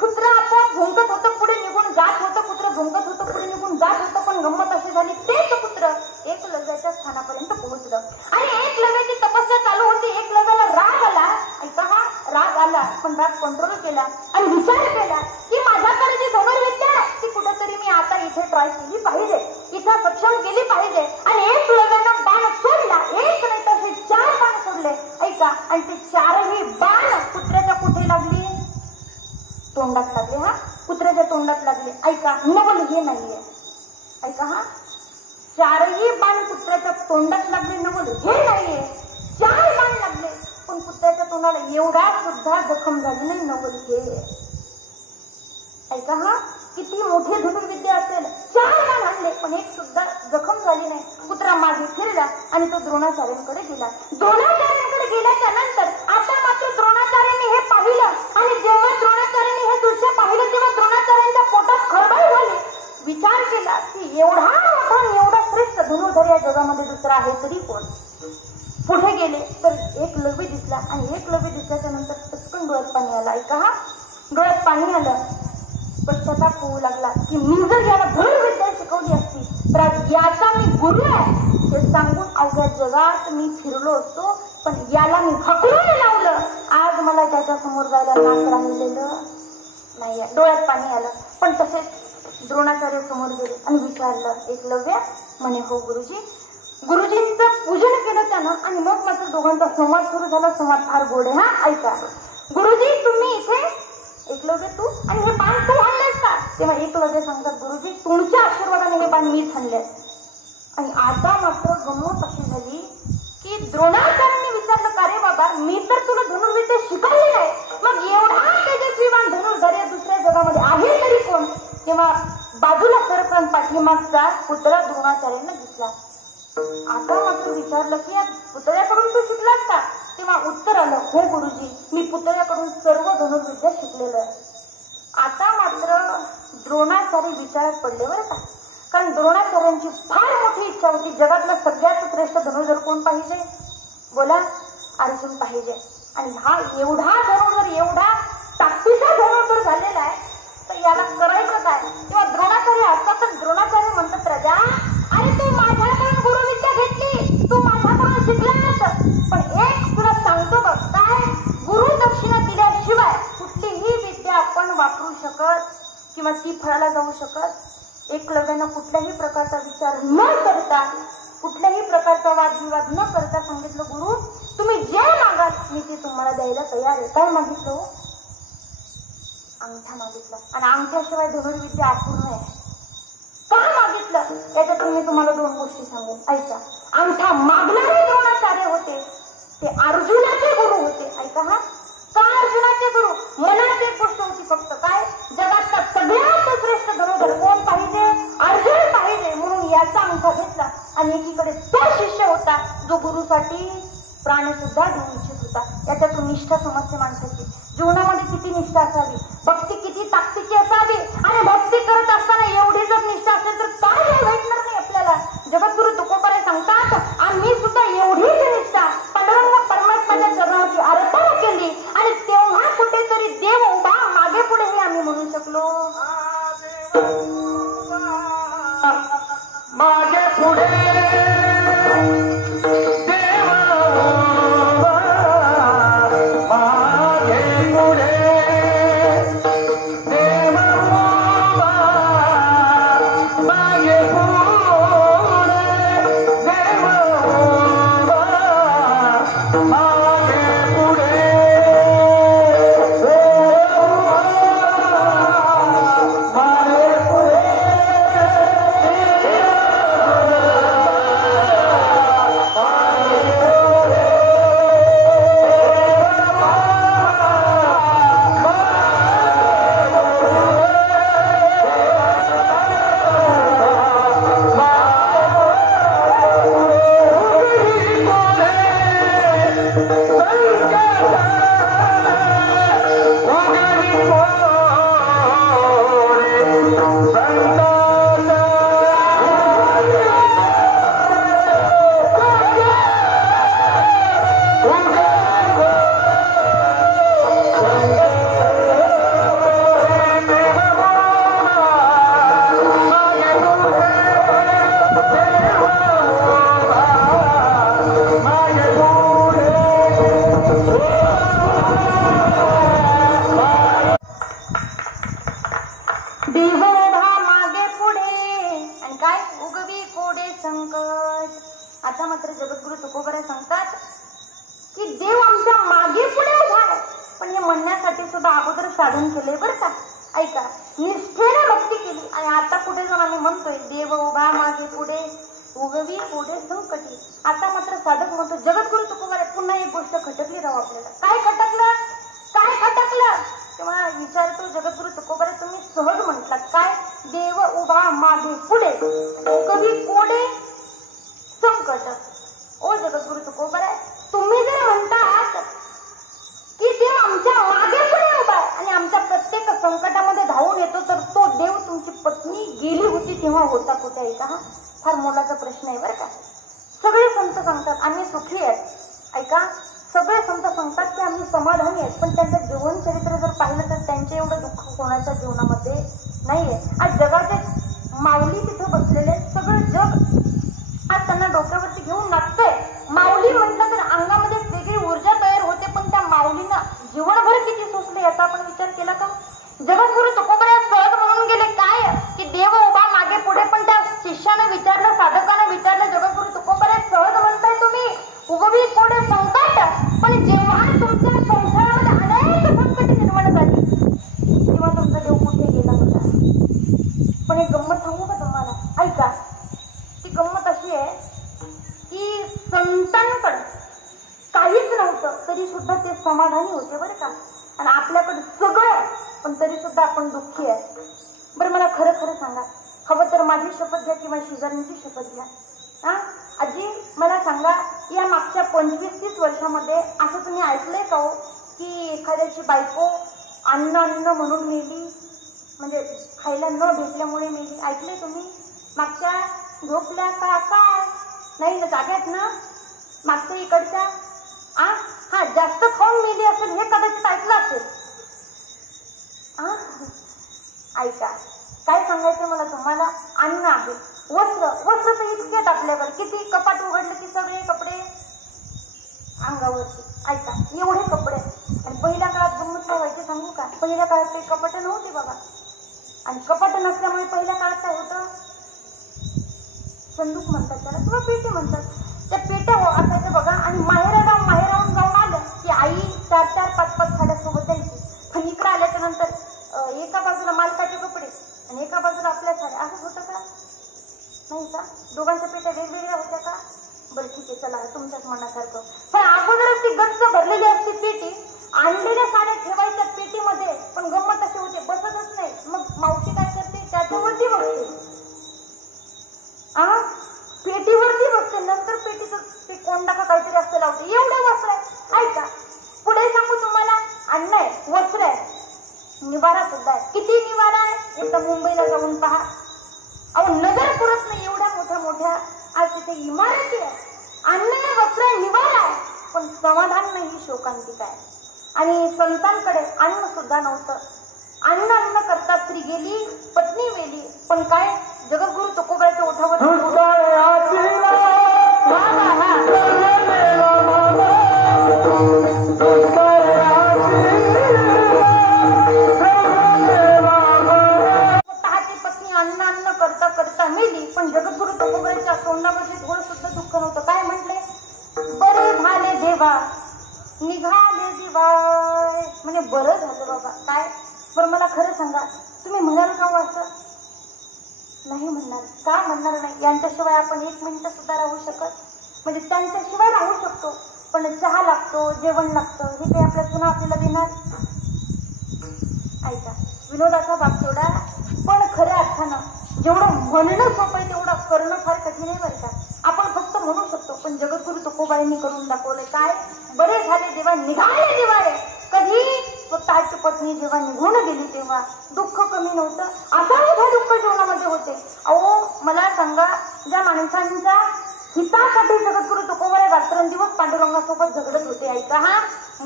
कुत्रा आपोआप भुंकत होतं, पुढे निघून जात होतं. कुत्रं भुंकत होतं, पुढे निघून जात होतं. पण गंमत अशी झाली तेच कुत्र एकलव्याच्या स्थानापर्यंत पोहोचलं आणि एकलव्याची तपस्या चालू होती. एकलव्याला राग आला. ऐका हा, राग आला पण राग कंट्रोल केला आणि विचार केला की माझ्याकडे जी धनुर्विद्या आहे ती कुठेतरी मी आता इथे ट्राय केली पाहिजे, इथं सक्षम केली पाहिजे. आणि एकलव्यानं बाण सोडला. एक नाही तर 4 बाण सोडले. ऐका आणि ते 4ही बाण कुत्र्याच्या कुठे लागली? तोंडात लागले. हा, कुत्र्याच्या तोंडात लागले. ऐका नवल हे नाहीये. ऐका हा, 4ही बाण कुत्र्याच्या तोंडात लागले, नवल हे नाहीये. 4 बाण लागले पण कुत्र्याच्या तोंडाला एवढा सुद्धा जखम झाली नाही, नवल हे. ऐका हा, किती मोठी धनुर्विद्या असेल, 4 बाण आणले पण एक सुद्धा जखम झाली नाही. कुत्रा मागे फिरला आणि तो द्रोणाचार्यांकडे गेला. द्रोणाचार्यांकडे गेल्याच्या नंतर आता मात्र द्रोणाचार्यांनी हे पाहिलं आणि जेव्हा द्रोणाचार्यांनी हे दृश्य पाहिलं तेव्हा द्रोणाचार्यांच्या पोटात खळबळ झाली. विचार केला की एवढा मोठा एवढा श्रेष्ठ धनुर्धर या जगामध्ये दुसरा आहे तरी कोण? पुढे गेले तर एक लवी दिसला आणि एक लवी दिसल्याच्या नंतर पटकन डोळ्यात पाणी आलं. ऐका हा, डोळ्यात पाणी आलं. पश्चाताप होऊ लागला की मी जर याला धनुर्विद्या शिकवली असती तर आज याचा मी गुरु आहे हे सांगून अवघ्या जगात मी फिरलो असतो, पण याला मी हकलून लावलं. आज मला त्याच्या समोर जायला नाक राहिलेलं नाही. डोळ्यात पाणी आलं. पण तसेच द्रोणाचार्य समोर गेले आणि विचारलं, एकलव्य म्हणे हो गुरुजी. गुरुजींचं पूजन केलं त्यानं आणि मग मात्र दोघांचा संवाद सुरू झाला. संवाद फार गोड आहे हा. ऐका गुरुजी, तुम्ही इथे एकलव्य तू आणि हे बाण तू आणलेस का? तेव्हा एकलव्य सांगतात, गुरुजी तुमच्या आशीर्वादाने हे बाण मीच आणले. आणि आता मात्र गंमत अशी झाली की द्रोणाचार्यांनी विचारलं, का रे बाबा, मी तर तुला धनुर्विद्या शिकवली नाही, मग एवढा तेजस्वीवान धनुर्धर या दुसऱ्या जगामध्ये आहे तरी कोण? तेव्हा बाजूला सरकन पाठीमागचा पुतळा द्रोणाचार्यांना दिसला. आता मात्र विचारलं की या पुतळ्याकडून तू शिकलास का? तेव्हा उत्तर आलं, हो गुरुजी, मी पुतळ्याकडून सर्व धनुर्विद्या शिकलेलं आहे. आता मात्र द्रोणाचार्य विचारात पडले बरं का, कारण द्रोणाचार्यांची फार मोठी इच्छा होती, जगातला सगळ्यात श्रेष्ठ धनुर्धर कोण पाहिजे? बोला. अर्जुन पाहिजे. आणि हा एवढा धनुर्धर, एवढा ताकदीचा धनुर्धर झालेला आहे, तर याला करायचं काय? किंवा द्रोणाचार्य असतात तर द्रोणाचार्य म्हणतात, राजा अरे तू माझ्याकडून गुरुविद्या घेतली, तू माझ्याकडून शिकलास, पण एक तुला सांगतो बघ, काय गुरु दक्षिणा दिल्याशिवाय कुठलीही विद्या आपण वापरू शकत किंवा ती फळाला जाऊ शकत. एकलव्यानं कुठल्याही प्रकारचा विचार न करता, कुठल्याही प्रकारचा वादविवाद न करता सांगितलं, गुरु तुम्ही जे मागाल मी ते तुम्हाला द्यायला तयार आहे. काय मागितलं? अंगठा मागितला. आणि अंगठ्याशिवाय धनुर्विद्या अपूर्ण आहे. का मागितलं? याच्यातून मी तुम्हाला दोन गोष्टी सांगेन, ऐका. अंगठा मागणारे द्रोणाचार्य होते, ते अर्जुनाचे गुरु होते. ऐका हा, का अर्जुनाचे गुरु? मनात एक गोष्ट होती फक्त, काय जगातला सगळ्यात श्रेष्ठ धनुर्धर कोण पाहिजे? अर्जुन पाहिजे. म्हणून याचा अंगठा घेतला. आणि एकीकडे तो शिष्य होता जो गुरुसाठी प्राण सुद्धा देऊ इच्छित होता. याच्यातून निष्ठा समजते माणसाची. जीवनामध्ये किती निष्ठा असावी, भक्ती किती ताकदीची असावी. आणि भक्ती करत असताना एवढी जर निष्ठा असेल तर काय भेटणार नाही आपल्याला. जगद्गुरु तुकोबारे सांगतात, आम्ही सुद्धा एवढीच निष्ठा पांडुरंग परमात्म्याच्या चरणावरती अर्पण केली आणि तेव्हा कुठेतरी देव उभा मागे पुढे हे आम्ही म्हणू शकलो. मागे पुढे आता मात्र जगद्गुरु तुकोबरा सांगतात की देव आमच्या मागे पुढे उभा आहे. पण हे म्हणण्यासाठी सुद्धा अगोदर साधन केले बरं का. ऐका, निष्ठेने भक्ती केली आणि आता कुठे जाऊन आम्ही म्हणतोय देव उभा मागे पुढे उगवी पुढे संकटी. आता मात्र साधक म्हणतो जगद्गुरु तुकोबरा पुन्हा एक गोष्ट खटकली राहू आपल्याला. काय खटकलं? काय खटकलं? तेव्हा विचारतो जगद्गुरु तुकोबरा, तुम्ही सहज म्हटलात काय, देव उभा मागे पुढे उगवी पुढे संकट. ओ जगद्गुरु तुकोबरा, तुम्ही जर म्हणतात की देव आमच्या मागे पुढे उभा आहे आणि आमच्या प्रत्येक संकटामध्ये धावून येतो, तर तो देव तुमची पत्नी गेली होती तेव्हा होता कुठे? ऐका, हा फार मोलाचा प्रश्न आहे बरं का. सगळे संत सांगतात आम्ही सुखी आहेत. ऐका, सगळे संत सांगतात की आम्ही समाधानी आहेत, पण त्यांचं जीवन चरित्र जर पाहिलं तर त्यांचे एवढं दुःख कोणाच्या जीवनामध्ये नाहीये. आज जगाचे माऊली तिथे बसलेले, सगळं जग आज त्यांना डोक्यावरती घेऊन नाचतंय. माऊली म्हटलं तर अंगामध्ये वेगळी ऊर्जा तयार होते, पण त्या माऊलींना जीवनभर किती सोसले याचा आपण विचार केला का? जगद्गुरु तुकोबरा सहज म्हणून गेले काय की देव उभा मागे पुढे, पण त्या शिष्याने विचारलं, साधकाने विचारलं, जगद्गुरु तुकोबरा सहज म्हणताय तुम्ही उगवी पुढे संकट, पण जेव्हा तुमच्या संसारामध्ये अनेक संकट निर्माण झाली तेव्हा तुमचा देव कुठे गेला होता? पण एक गंमत सांगू का तुम्हाला? ऐका, ती गंमत अशी आहे की संतांकडे काहीच नव्हतं तरी सुद्धा ते समाधानी होते बरं का. आणि आपल्याकडे सगळं पण तरी सुद्धा आपण दुःखी आहे. बरं मला खरं खरं सांगा, हवं तर माझी शपथ घ्या किंवा शेजाऱ्यांची शपथ घ्या. हा आजी, मला सांगा, या मागच्या 25-30 वर्षामध्ये असं तुम्ही ऐकलंय का हो की एखाद्याची बायको अन्न अन्न म्हणून मेली, म्हणजे खायला न भेटल्यामुळे मेली? ऐकलंय तुम्ही? मागच्या झोपल्या का काय? नाही ना, जाग्यात ना मागच्या इकडच्या. असेल हे कदाचित ऐकलं असेल. ऐका, काय सांगायचं मला तुम्हाला. अन्न आहे, वस्त्र तर इतकेच आपल्याकडे. किती कपाट उघडलं की सगळे कपडे अंगावरती. ऐका, एवढे कपडे. आणि पहिल्या काळात गंमत काय व्हायची सांगू का. पहिल्या काळात काही कपाट नव्हते बाबा. आणि कपाट नसल्यामुळे पहिल्या काळात काय होतं, संदूक म्हणतात त्याला किंवा पेटे म्हणतात. त्या पेट्या असायचं बघा. आणि माहेराहून जाऊन आलं की आई 4-4, 5-5 साड्या सोबत द्यायची. पण इकडे आल्याच्या नंतर एका बाजूला मालकाचे कपडे आणि एका बाजूला आपल्या साड्या. असंच होतं का नाही का. दोघांच्या पेट्या वेगवेगळ्या होत्या का. बरं ठीक आहे, चला तुमच्याच मनासारखं. पण अगोदरच ती गच्च भरलेली असते पेटी. आणलेल्या साड्या ठेवायच्या पेटीमध्ये. पण गंमत असे होते, बसतच नाही. मग मावशी काय करते, त्याच्यावरती बसते. पेटीवरती बसते. नंतर पेटीचं ते कोंडा का काहीतरी असं लावते. एवढं वस्त्र आहे. ऐका, पुढे सांगू तुम्हाला. अन्न आहे, वस्त्र आहे, निवारा सुद्धा आहे. किती निवारा आहे. एकदा मुंबईला जाऊन पहा. अहो, नजर पुरत नाही एवढ्या मोठ्या आज तिथे इमारती आहे. अन्न आहे, वस्त्र आहे, निवारा आहे. पण समाधान नाही, शोकांतिका आहे. आणि संतांकडे अन्न सुद्धा नव्हतं. अन्न करता स्त्री गेली, पत्नी वेली. पण काय, जगद्गुरु तुकोबाच्या ओठावर पत्नी अन्न करता मेली. पण जगद्गुरु तुकोबाच्या तोंडावरती थोडं सुद्धा दुःख नव्हतं. काय म्हटले, बरे झाले देवा निघाले दिवाय. म्हणजे बरं झालं बाबा. काय बरं, मला खरं सांगा, तुम्ही म्हणाल का असं. नाही म्हणणार. का म्हणणार नाही. यांच्याशिवाय आपण 1 मिनिट सुद्धा राहू शकत. म्हणजे त्यांच्याशिवाय राहू शकतो, पण चहा लागतो, जेवण लागतं, हे काही आपल्या सुना आपल्याला देणार. ऐका, विनोदाचा भाग तेवढा. पण खऱ्या अर्थानं जेवढं म्हणणं सोपं आहे तेवढं करणं फार कठीण आहे बरं का. आपण फक्त म्हणू शकतो, पण जगद्गुरु तुकोबाईंनी करून दाखवलं. काय, बरे झाले देवा निघाले दिवाळे. कधी स्वतःची पत्नी जेव्हा निघून गेली तेव्हा दुःख कमी नव्हतं. आता मोठे दुःख जीवनामध्ये होते. अहो, मला सांगा, ज्या माणसांच्या हितासाठी जगद्गुरु तुकोबाई रात्रंदिवस पांडुरंगासोबत झगडत होते. ऐका,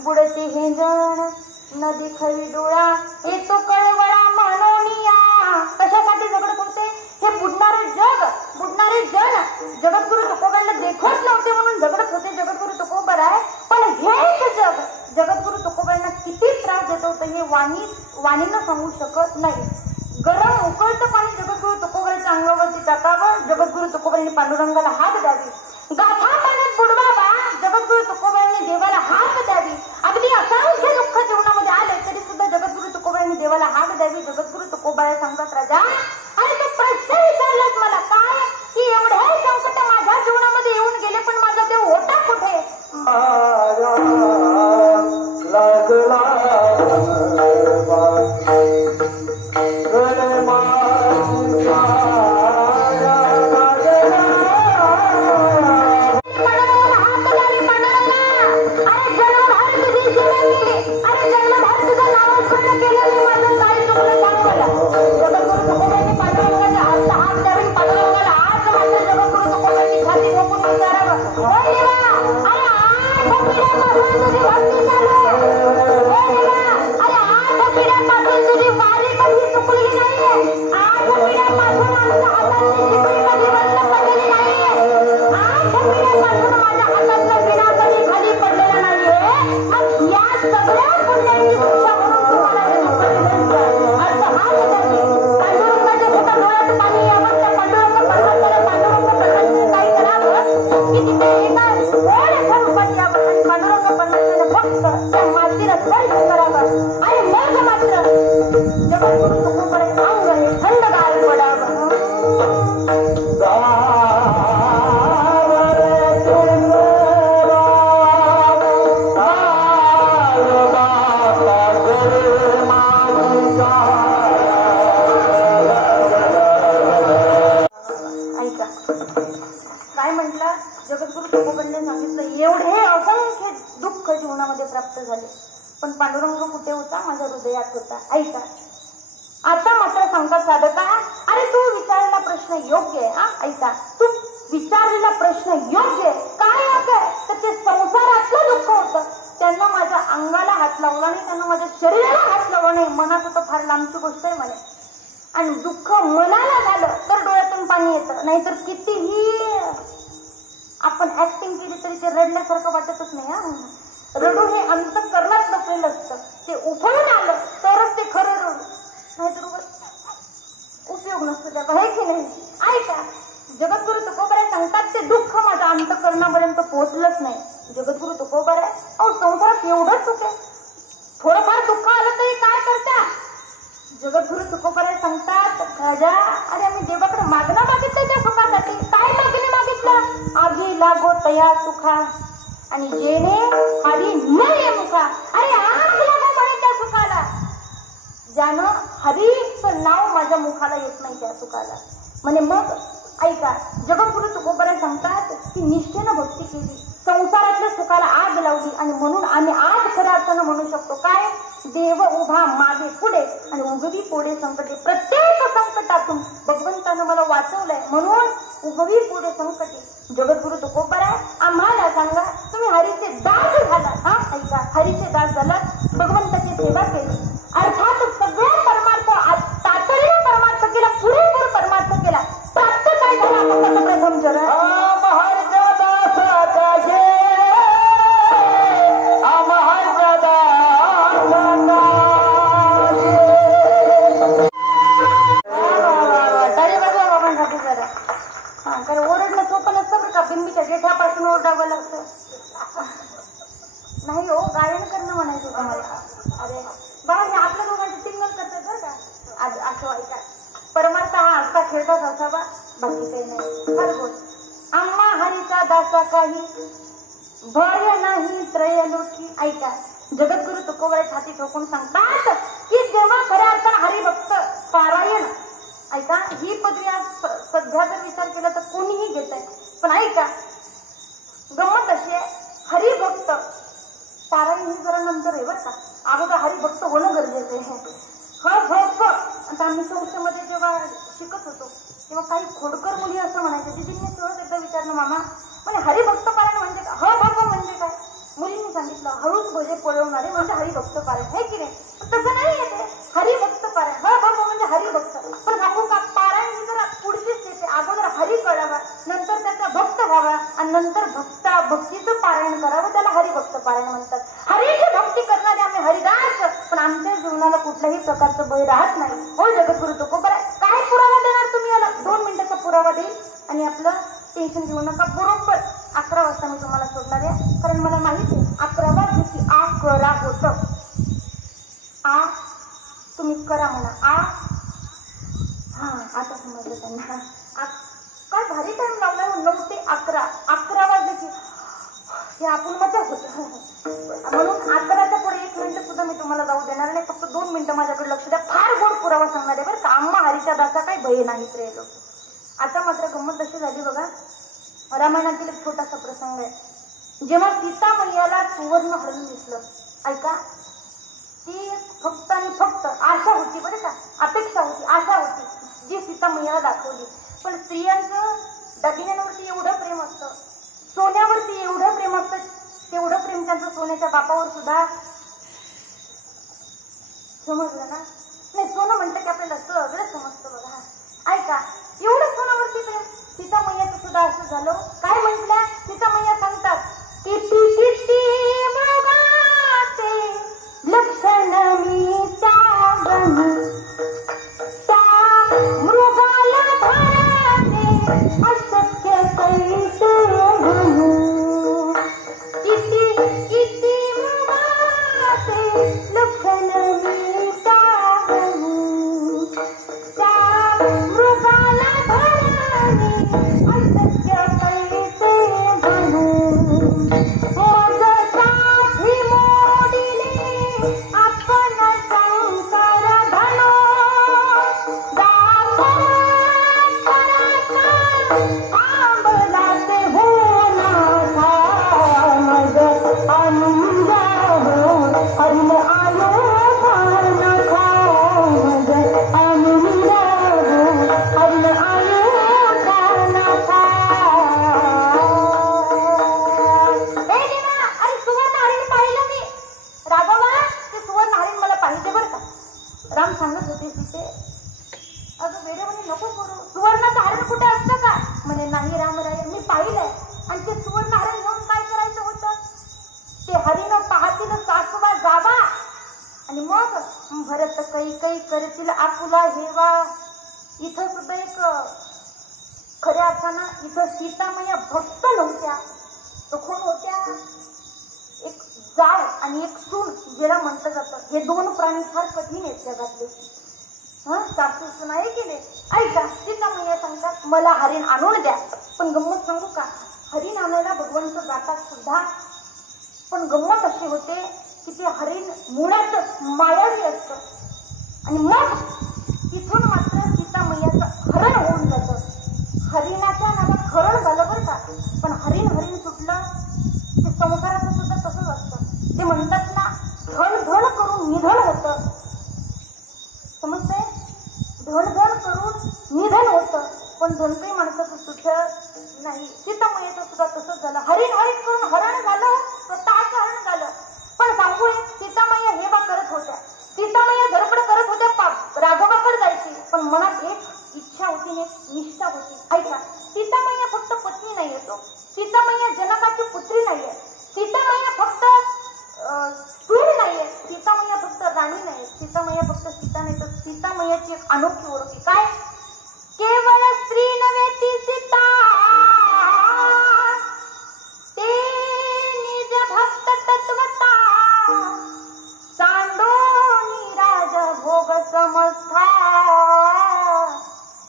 बुडते हे जण नदी खरी डोळा येतो कळवळा मानवनिया. कशासाठी झगडत होते. हे बुडणारे जण जगद्गुरु तुकोबांना देखत नव्हते म्हणून झगडत होते. जगद्गुरु तुकोबार आहे, पण हेच जग जगद्गुरु तुकोबांना किती त्रास देत होतं हे वाणीनं सांगू शकत नाही. गरम उकळतं पाणी जगद्गुरु तुकोबांच्या अंगावरती टाकावं. जगद्गुरु तुकोबांनी पांडुरंगाला हात द्यावी. गाथा पाण्यात बुडवावा. जगद्गुरु तुकोबांनी देवाला हात द्यावी. अगदी असंख्य दुःख जीवनामध्ये आले तरी सुद्धा जगद्गुरु तुकोबांनी देवाला हात द्यावी. जगद्गुरु तुकोबाई सांगतात, राजा, आणि तू प्रश्न विचारलास मला काय, की एवढे संकट माझ्या जीवनामध्ये येऊन गेले, पण माझा देव होता कुठे. ऐका, आता मात्र सांगतात साधका, अरे तू विचारलेला प्रश्न योग्य आहे. ऐका, तू विचारलेला प्रश्न योग्य आहे. काय योग्य आहे तर ते संसारातलं दुःख होतं त्यांना माझ्या अंगाला हात लावला नाही, त्यानं माझ्या शरीराला हात लावला नाही. मनात तर फार लांबची गोष्ट आहे मला. आणि दुःख मनाला झालं तर डोळ्यातून पाणी येतं, नाहीतर कितीही आपण ऍक्टिंग केली तरी ते रडल्यासारखं वाटतच नाही. हा, रडून हे अंतःकरणात लपलेलं असतं. ते उफळून आलं तरच ते खरं रडू, नाहीतर उपयोग नसतो त्याचा, हे की नाही? ऐका, जगद्गुरु तुकोबाराय सांगतात ते दुःख माझ्या अंतःकरणापर्यंत पोहोचलंच नाही. जगद्गुरु तुकोबाराय, अहो संसारात एवढंच सुख आहे, थोडंफार दुःख आलं तरी काय करता? जगद्गुरु तुकोबाराय सांगतात, राजा, अरे आम्ही देवाकडे मागणं मागितलं त्या सुखासाठी. काय मागणे मागितलं? आगी लागो तया सुखा आणि जेणे हरी न ये मुखा. अरे आग लागो म्हणे त्या सुखाला, ज्यानं हरीचं नाव माझ्या मुखाला येत नाही त्या सुखाला म्हणे. मग ऐका, जगद्गुरु तुकोबाराय सांगतात की निष्ठेनं भक्ती केली, संसारातल्या सुखाला आग लावली, आणि म्हणून आम्ही आज खऱ्या अर्थानं म्हणू शकतो काय? देव उभा मागे पुढे आणि उगवी पुढे संकटे. प्रत्येक संकटातून भगवंतानं मला वाचवलंय, म्हणून उगवी पुढे संकटे. जगद्गुरु तुकोबाराय आम्हाला सांगा, तुम्ही हरीचे दास झाला. हा, ऐका, हरीचे दास झाला, भगवंताची सेवा केली, अर्थात सगळ्या परमार्थ, तातडीने परमार्थ केला, पुरेपूर परमार्थ केला. प्राप्त काय झाला? आपण प्रथम चरण ओरडणं सोपं नसतं बरं का. बिंबीच्या जेठापासून ओरडावं लागतं. नाही हो, गायन करणं म्हणायचं तुम्हाला. अरे बाबा, हे आपल्या दोघांची सिंगल करतात बरं का. आज असं ऐका, परमार्थ हा हसता खेळताच असावा, बाकी काही नाही. फार बोल. आम्हा हरीचा दासा काही भय नाही त्रयलोकी. ऐका, जगद्गुरु तुकोबाराय छाती ठोकून सांगतात की जेव्हा खऱ्या अर्थानं हरिभक्त पारायण, ऐका, ही पदवी आज सध्या जर विचार केला तर कोणीही घेत आहे, पण ऐका, गंमत अशी आहे, हरिभक्त पारायण ही जरा नंतर आहे बरं का. अगोदर हरिभक्त होणं गरजेचं आहे. आता आम्ही संस्थेमध्ये जेव्हा शिकत होतो तेव्हा काही खोडकर मुली असं म्हणायचे, दिदींनी सहज एकदा विचारलं, मामा म्हणजे हरिभक्त पारायण म्हणजे काय? ह म्हणजे काय? मुलींनी सांगितलं, हळूच भजे पळवणारे म्हणजे हरिभक्त पारायण, आहे की नाही? तसं नाही येते. हरिभक्त पारायण म्हणजे हरिभक्त. पण सांगू का, पारायण ही जरा पुढचीच येते. अगोदर हरी कळावा, नंतर त्याचा भक्त व्हावा, आणि नंतर भक्तीचं पारायण करावं, त्याला हरिभक्त पारायण म्हणतात. हरीची भक्ती करणारे आम्ही हरिदास, पण आमच्या जीवनाला कुठल्याही प्रकारचं भय राहत नाही. हो जगद्गुरु तुकोबाराय, काय पुरावा देणार तुम्ही याला? 2 मिनिटाचा पुरावा देईल आणि आपलं टेन्शन घेऊ नका. बरोबर 11 वाजता मी तुम्हाला सोडणार आहे, कारण मला माहिती आहे 11 वाजता आ करा होतं. आ तुम्ही करा म्हणा. आ हा, आता समजलं त्यांना. काय भारी टाइम लावलाय, 9 ते 11. 11 वाजल्याची हे आपण मजा होत, म्हणून 11च्या पुढे 1 मिनिट सुद्धा मी तुम्हाला जाऊ देणार नाही. फक्त 2 मिनिटं माझ्याकडे लक्ष द्या. फार गोड पुरावा सांगणार आहे बरं का. आम्हा हरीच्या दासा काही भय नाही रे. आता मात्र गंमत अशी झाली बघा, रामायणातील एक छोटासा प्रसंग आहे. जेव्हा सीता मैयाला सुवर्ण हरण दिसलं, ऐका, ती फक्त आणि फक्त आशा होती बरं का, अपेक्षा होती, आशा होती, जी सीता मैयाला दाखवली. पण स्त्रियांचं दागिन्यांवरती एवढं प्रेम असतं, सोन्यावरती एवढं प्रेम असतं, तेवढं प्रेम त्यांचं सोन्याच्या बापावर सुद्धा. समजलं ना? नाही, सोनं म्हटलं की आपल्याला सगळं समजतं बघा. ऐका, एवढं सोनावरती प्रेम. सीता मैयाचं सुद्धा असं झालं. काय म्हटलं? सीता मैया सांगतात, किती किती मृगाचे लक्षण मी त्यागन, त्या मृगाला धराने अशक्य कैसे म्हणू. किती किती मृगाचे लक्षण मी त्यागन, त्या मृगाला धराने अशक्य कैसे म्हणू. मग साथी मोडिले आपण संसार धनो, आंबलाचे होना मग आनंद हो, हरिण आलो खाना खाओ, मग आनंद हो, हरिण आलो खाना खाओ. अरे सुवर्ण हरिण पाहिलं मी, राघवा हरीनं पाहतील सासवा जावा आणि मग भरत काही करतील आपुला हेवा. इथं सुद्धा एक खऱ्या अर्थानं इथं सीतामया भक्त नव्हत्या, तो कोण होत्या? एक जाव आणि एक सून ज्याला म्हटलं जातं. हे दोन प्राणी फार कठीण आहेत जगातले. सासू सुना हे केले. ऐका, सीतामया सांगतात मला हरिण आणून द्या. पण गंमत सांगू का, हरिण आणायला भगवंत जातात सुद्धा, पण गंमत अशी होते की ते हरिण मुळात मायावी असतं आणि मग तिथून मात्र सीतामयाचं हरण होऊन जातं. हरिणाच्या नावात हरण झालं बरं का, पण हरिण सुटलं. ते संसाराचं सुद्धा तसंच असतं. ते म्हणतात ना, धन धन करून निधन होतं. समजतंय? धन करून निधन होतं, पण धनकही माणसाचं सुटत नाही. सीतामयाचं सुद्धा तसंच झालं. हरिण करून हरण झालं, स्वतःचं हरण झालं. पण सांगू, सीतामया हेवा करत होत्या. सीतामया धडपड करत होत्या राघवाकडे जायची, पण मनात एक इच्छा होती, एक निष्ठा होती. ऐका, सीतामया फक्त पत्नी नाही येतो, सीतामया जनकाची पुत्री नाहीये, सीतामया फक्त सूर नाहीये, सीतामया फक्त राणी नाही, सीतामया फक्त सीता नाही, तर सीतामयाची एक अनोखी ओळख आहे. काय? केवळ स्त्री नव्हे ती सीता, ते निज भक्त तत्वता, सांडोनी राज भोग समस्था,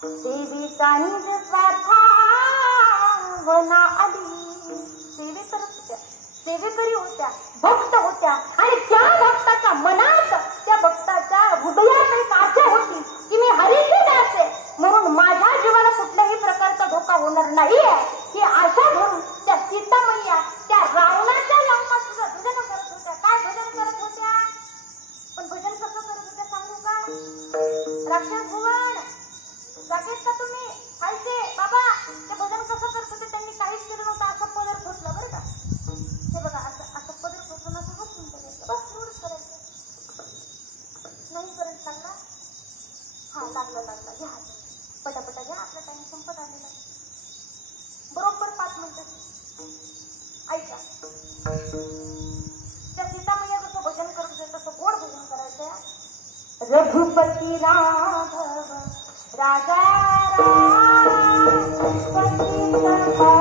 देवीचा निज स्वार्था वना आली. सेवेकरी होत्या, भक्त होत्या, आणि त्या भक्ताच्या मनात, त्या भक्ताच्या हृदयात एक आशा होती की मी हरीची दास आहे, म्हणून माझ्या जीवाला कुठल्याही प्रकारचा धोका होणार नाहीये, ही आशा धरून त्या सीतामय्या त्या रावणाच्या लग्नात सुद्धा भजन करत होत्या. काय भजन करत होत्या? पण भजन कसं करत होत्या सांगू का? राक्षस भुवन जागेत का तुम्ही? खायचे बाबा, ते भजन कसं करत होते? त्यांनी काहीच केलं नव्हतं, असं पदर खोचला बरं का. ते बघा, असं पदर खोचून असं हात म्हणतो, बस एवढंच करायचं. नाही करंट लागला? हा लागला, घ्या हात, पटापटा घ्या, आपला टाइम संपत आलेला. बरोबर 5 मिनिटं. ऐका, त्या सीतामय्या जसं भजन करत होते तसं गोड भजन करायचं. रघुपती राघव राजा रघुपति राघव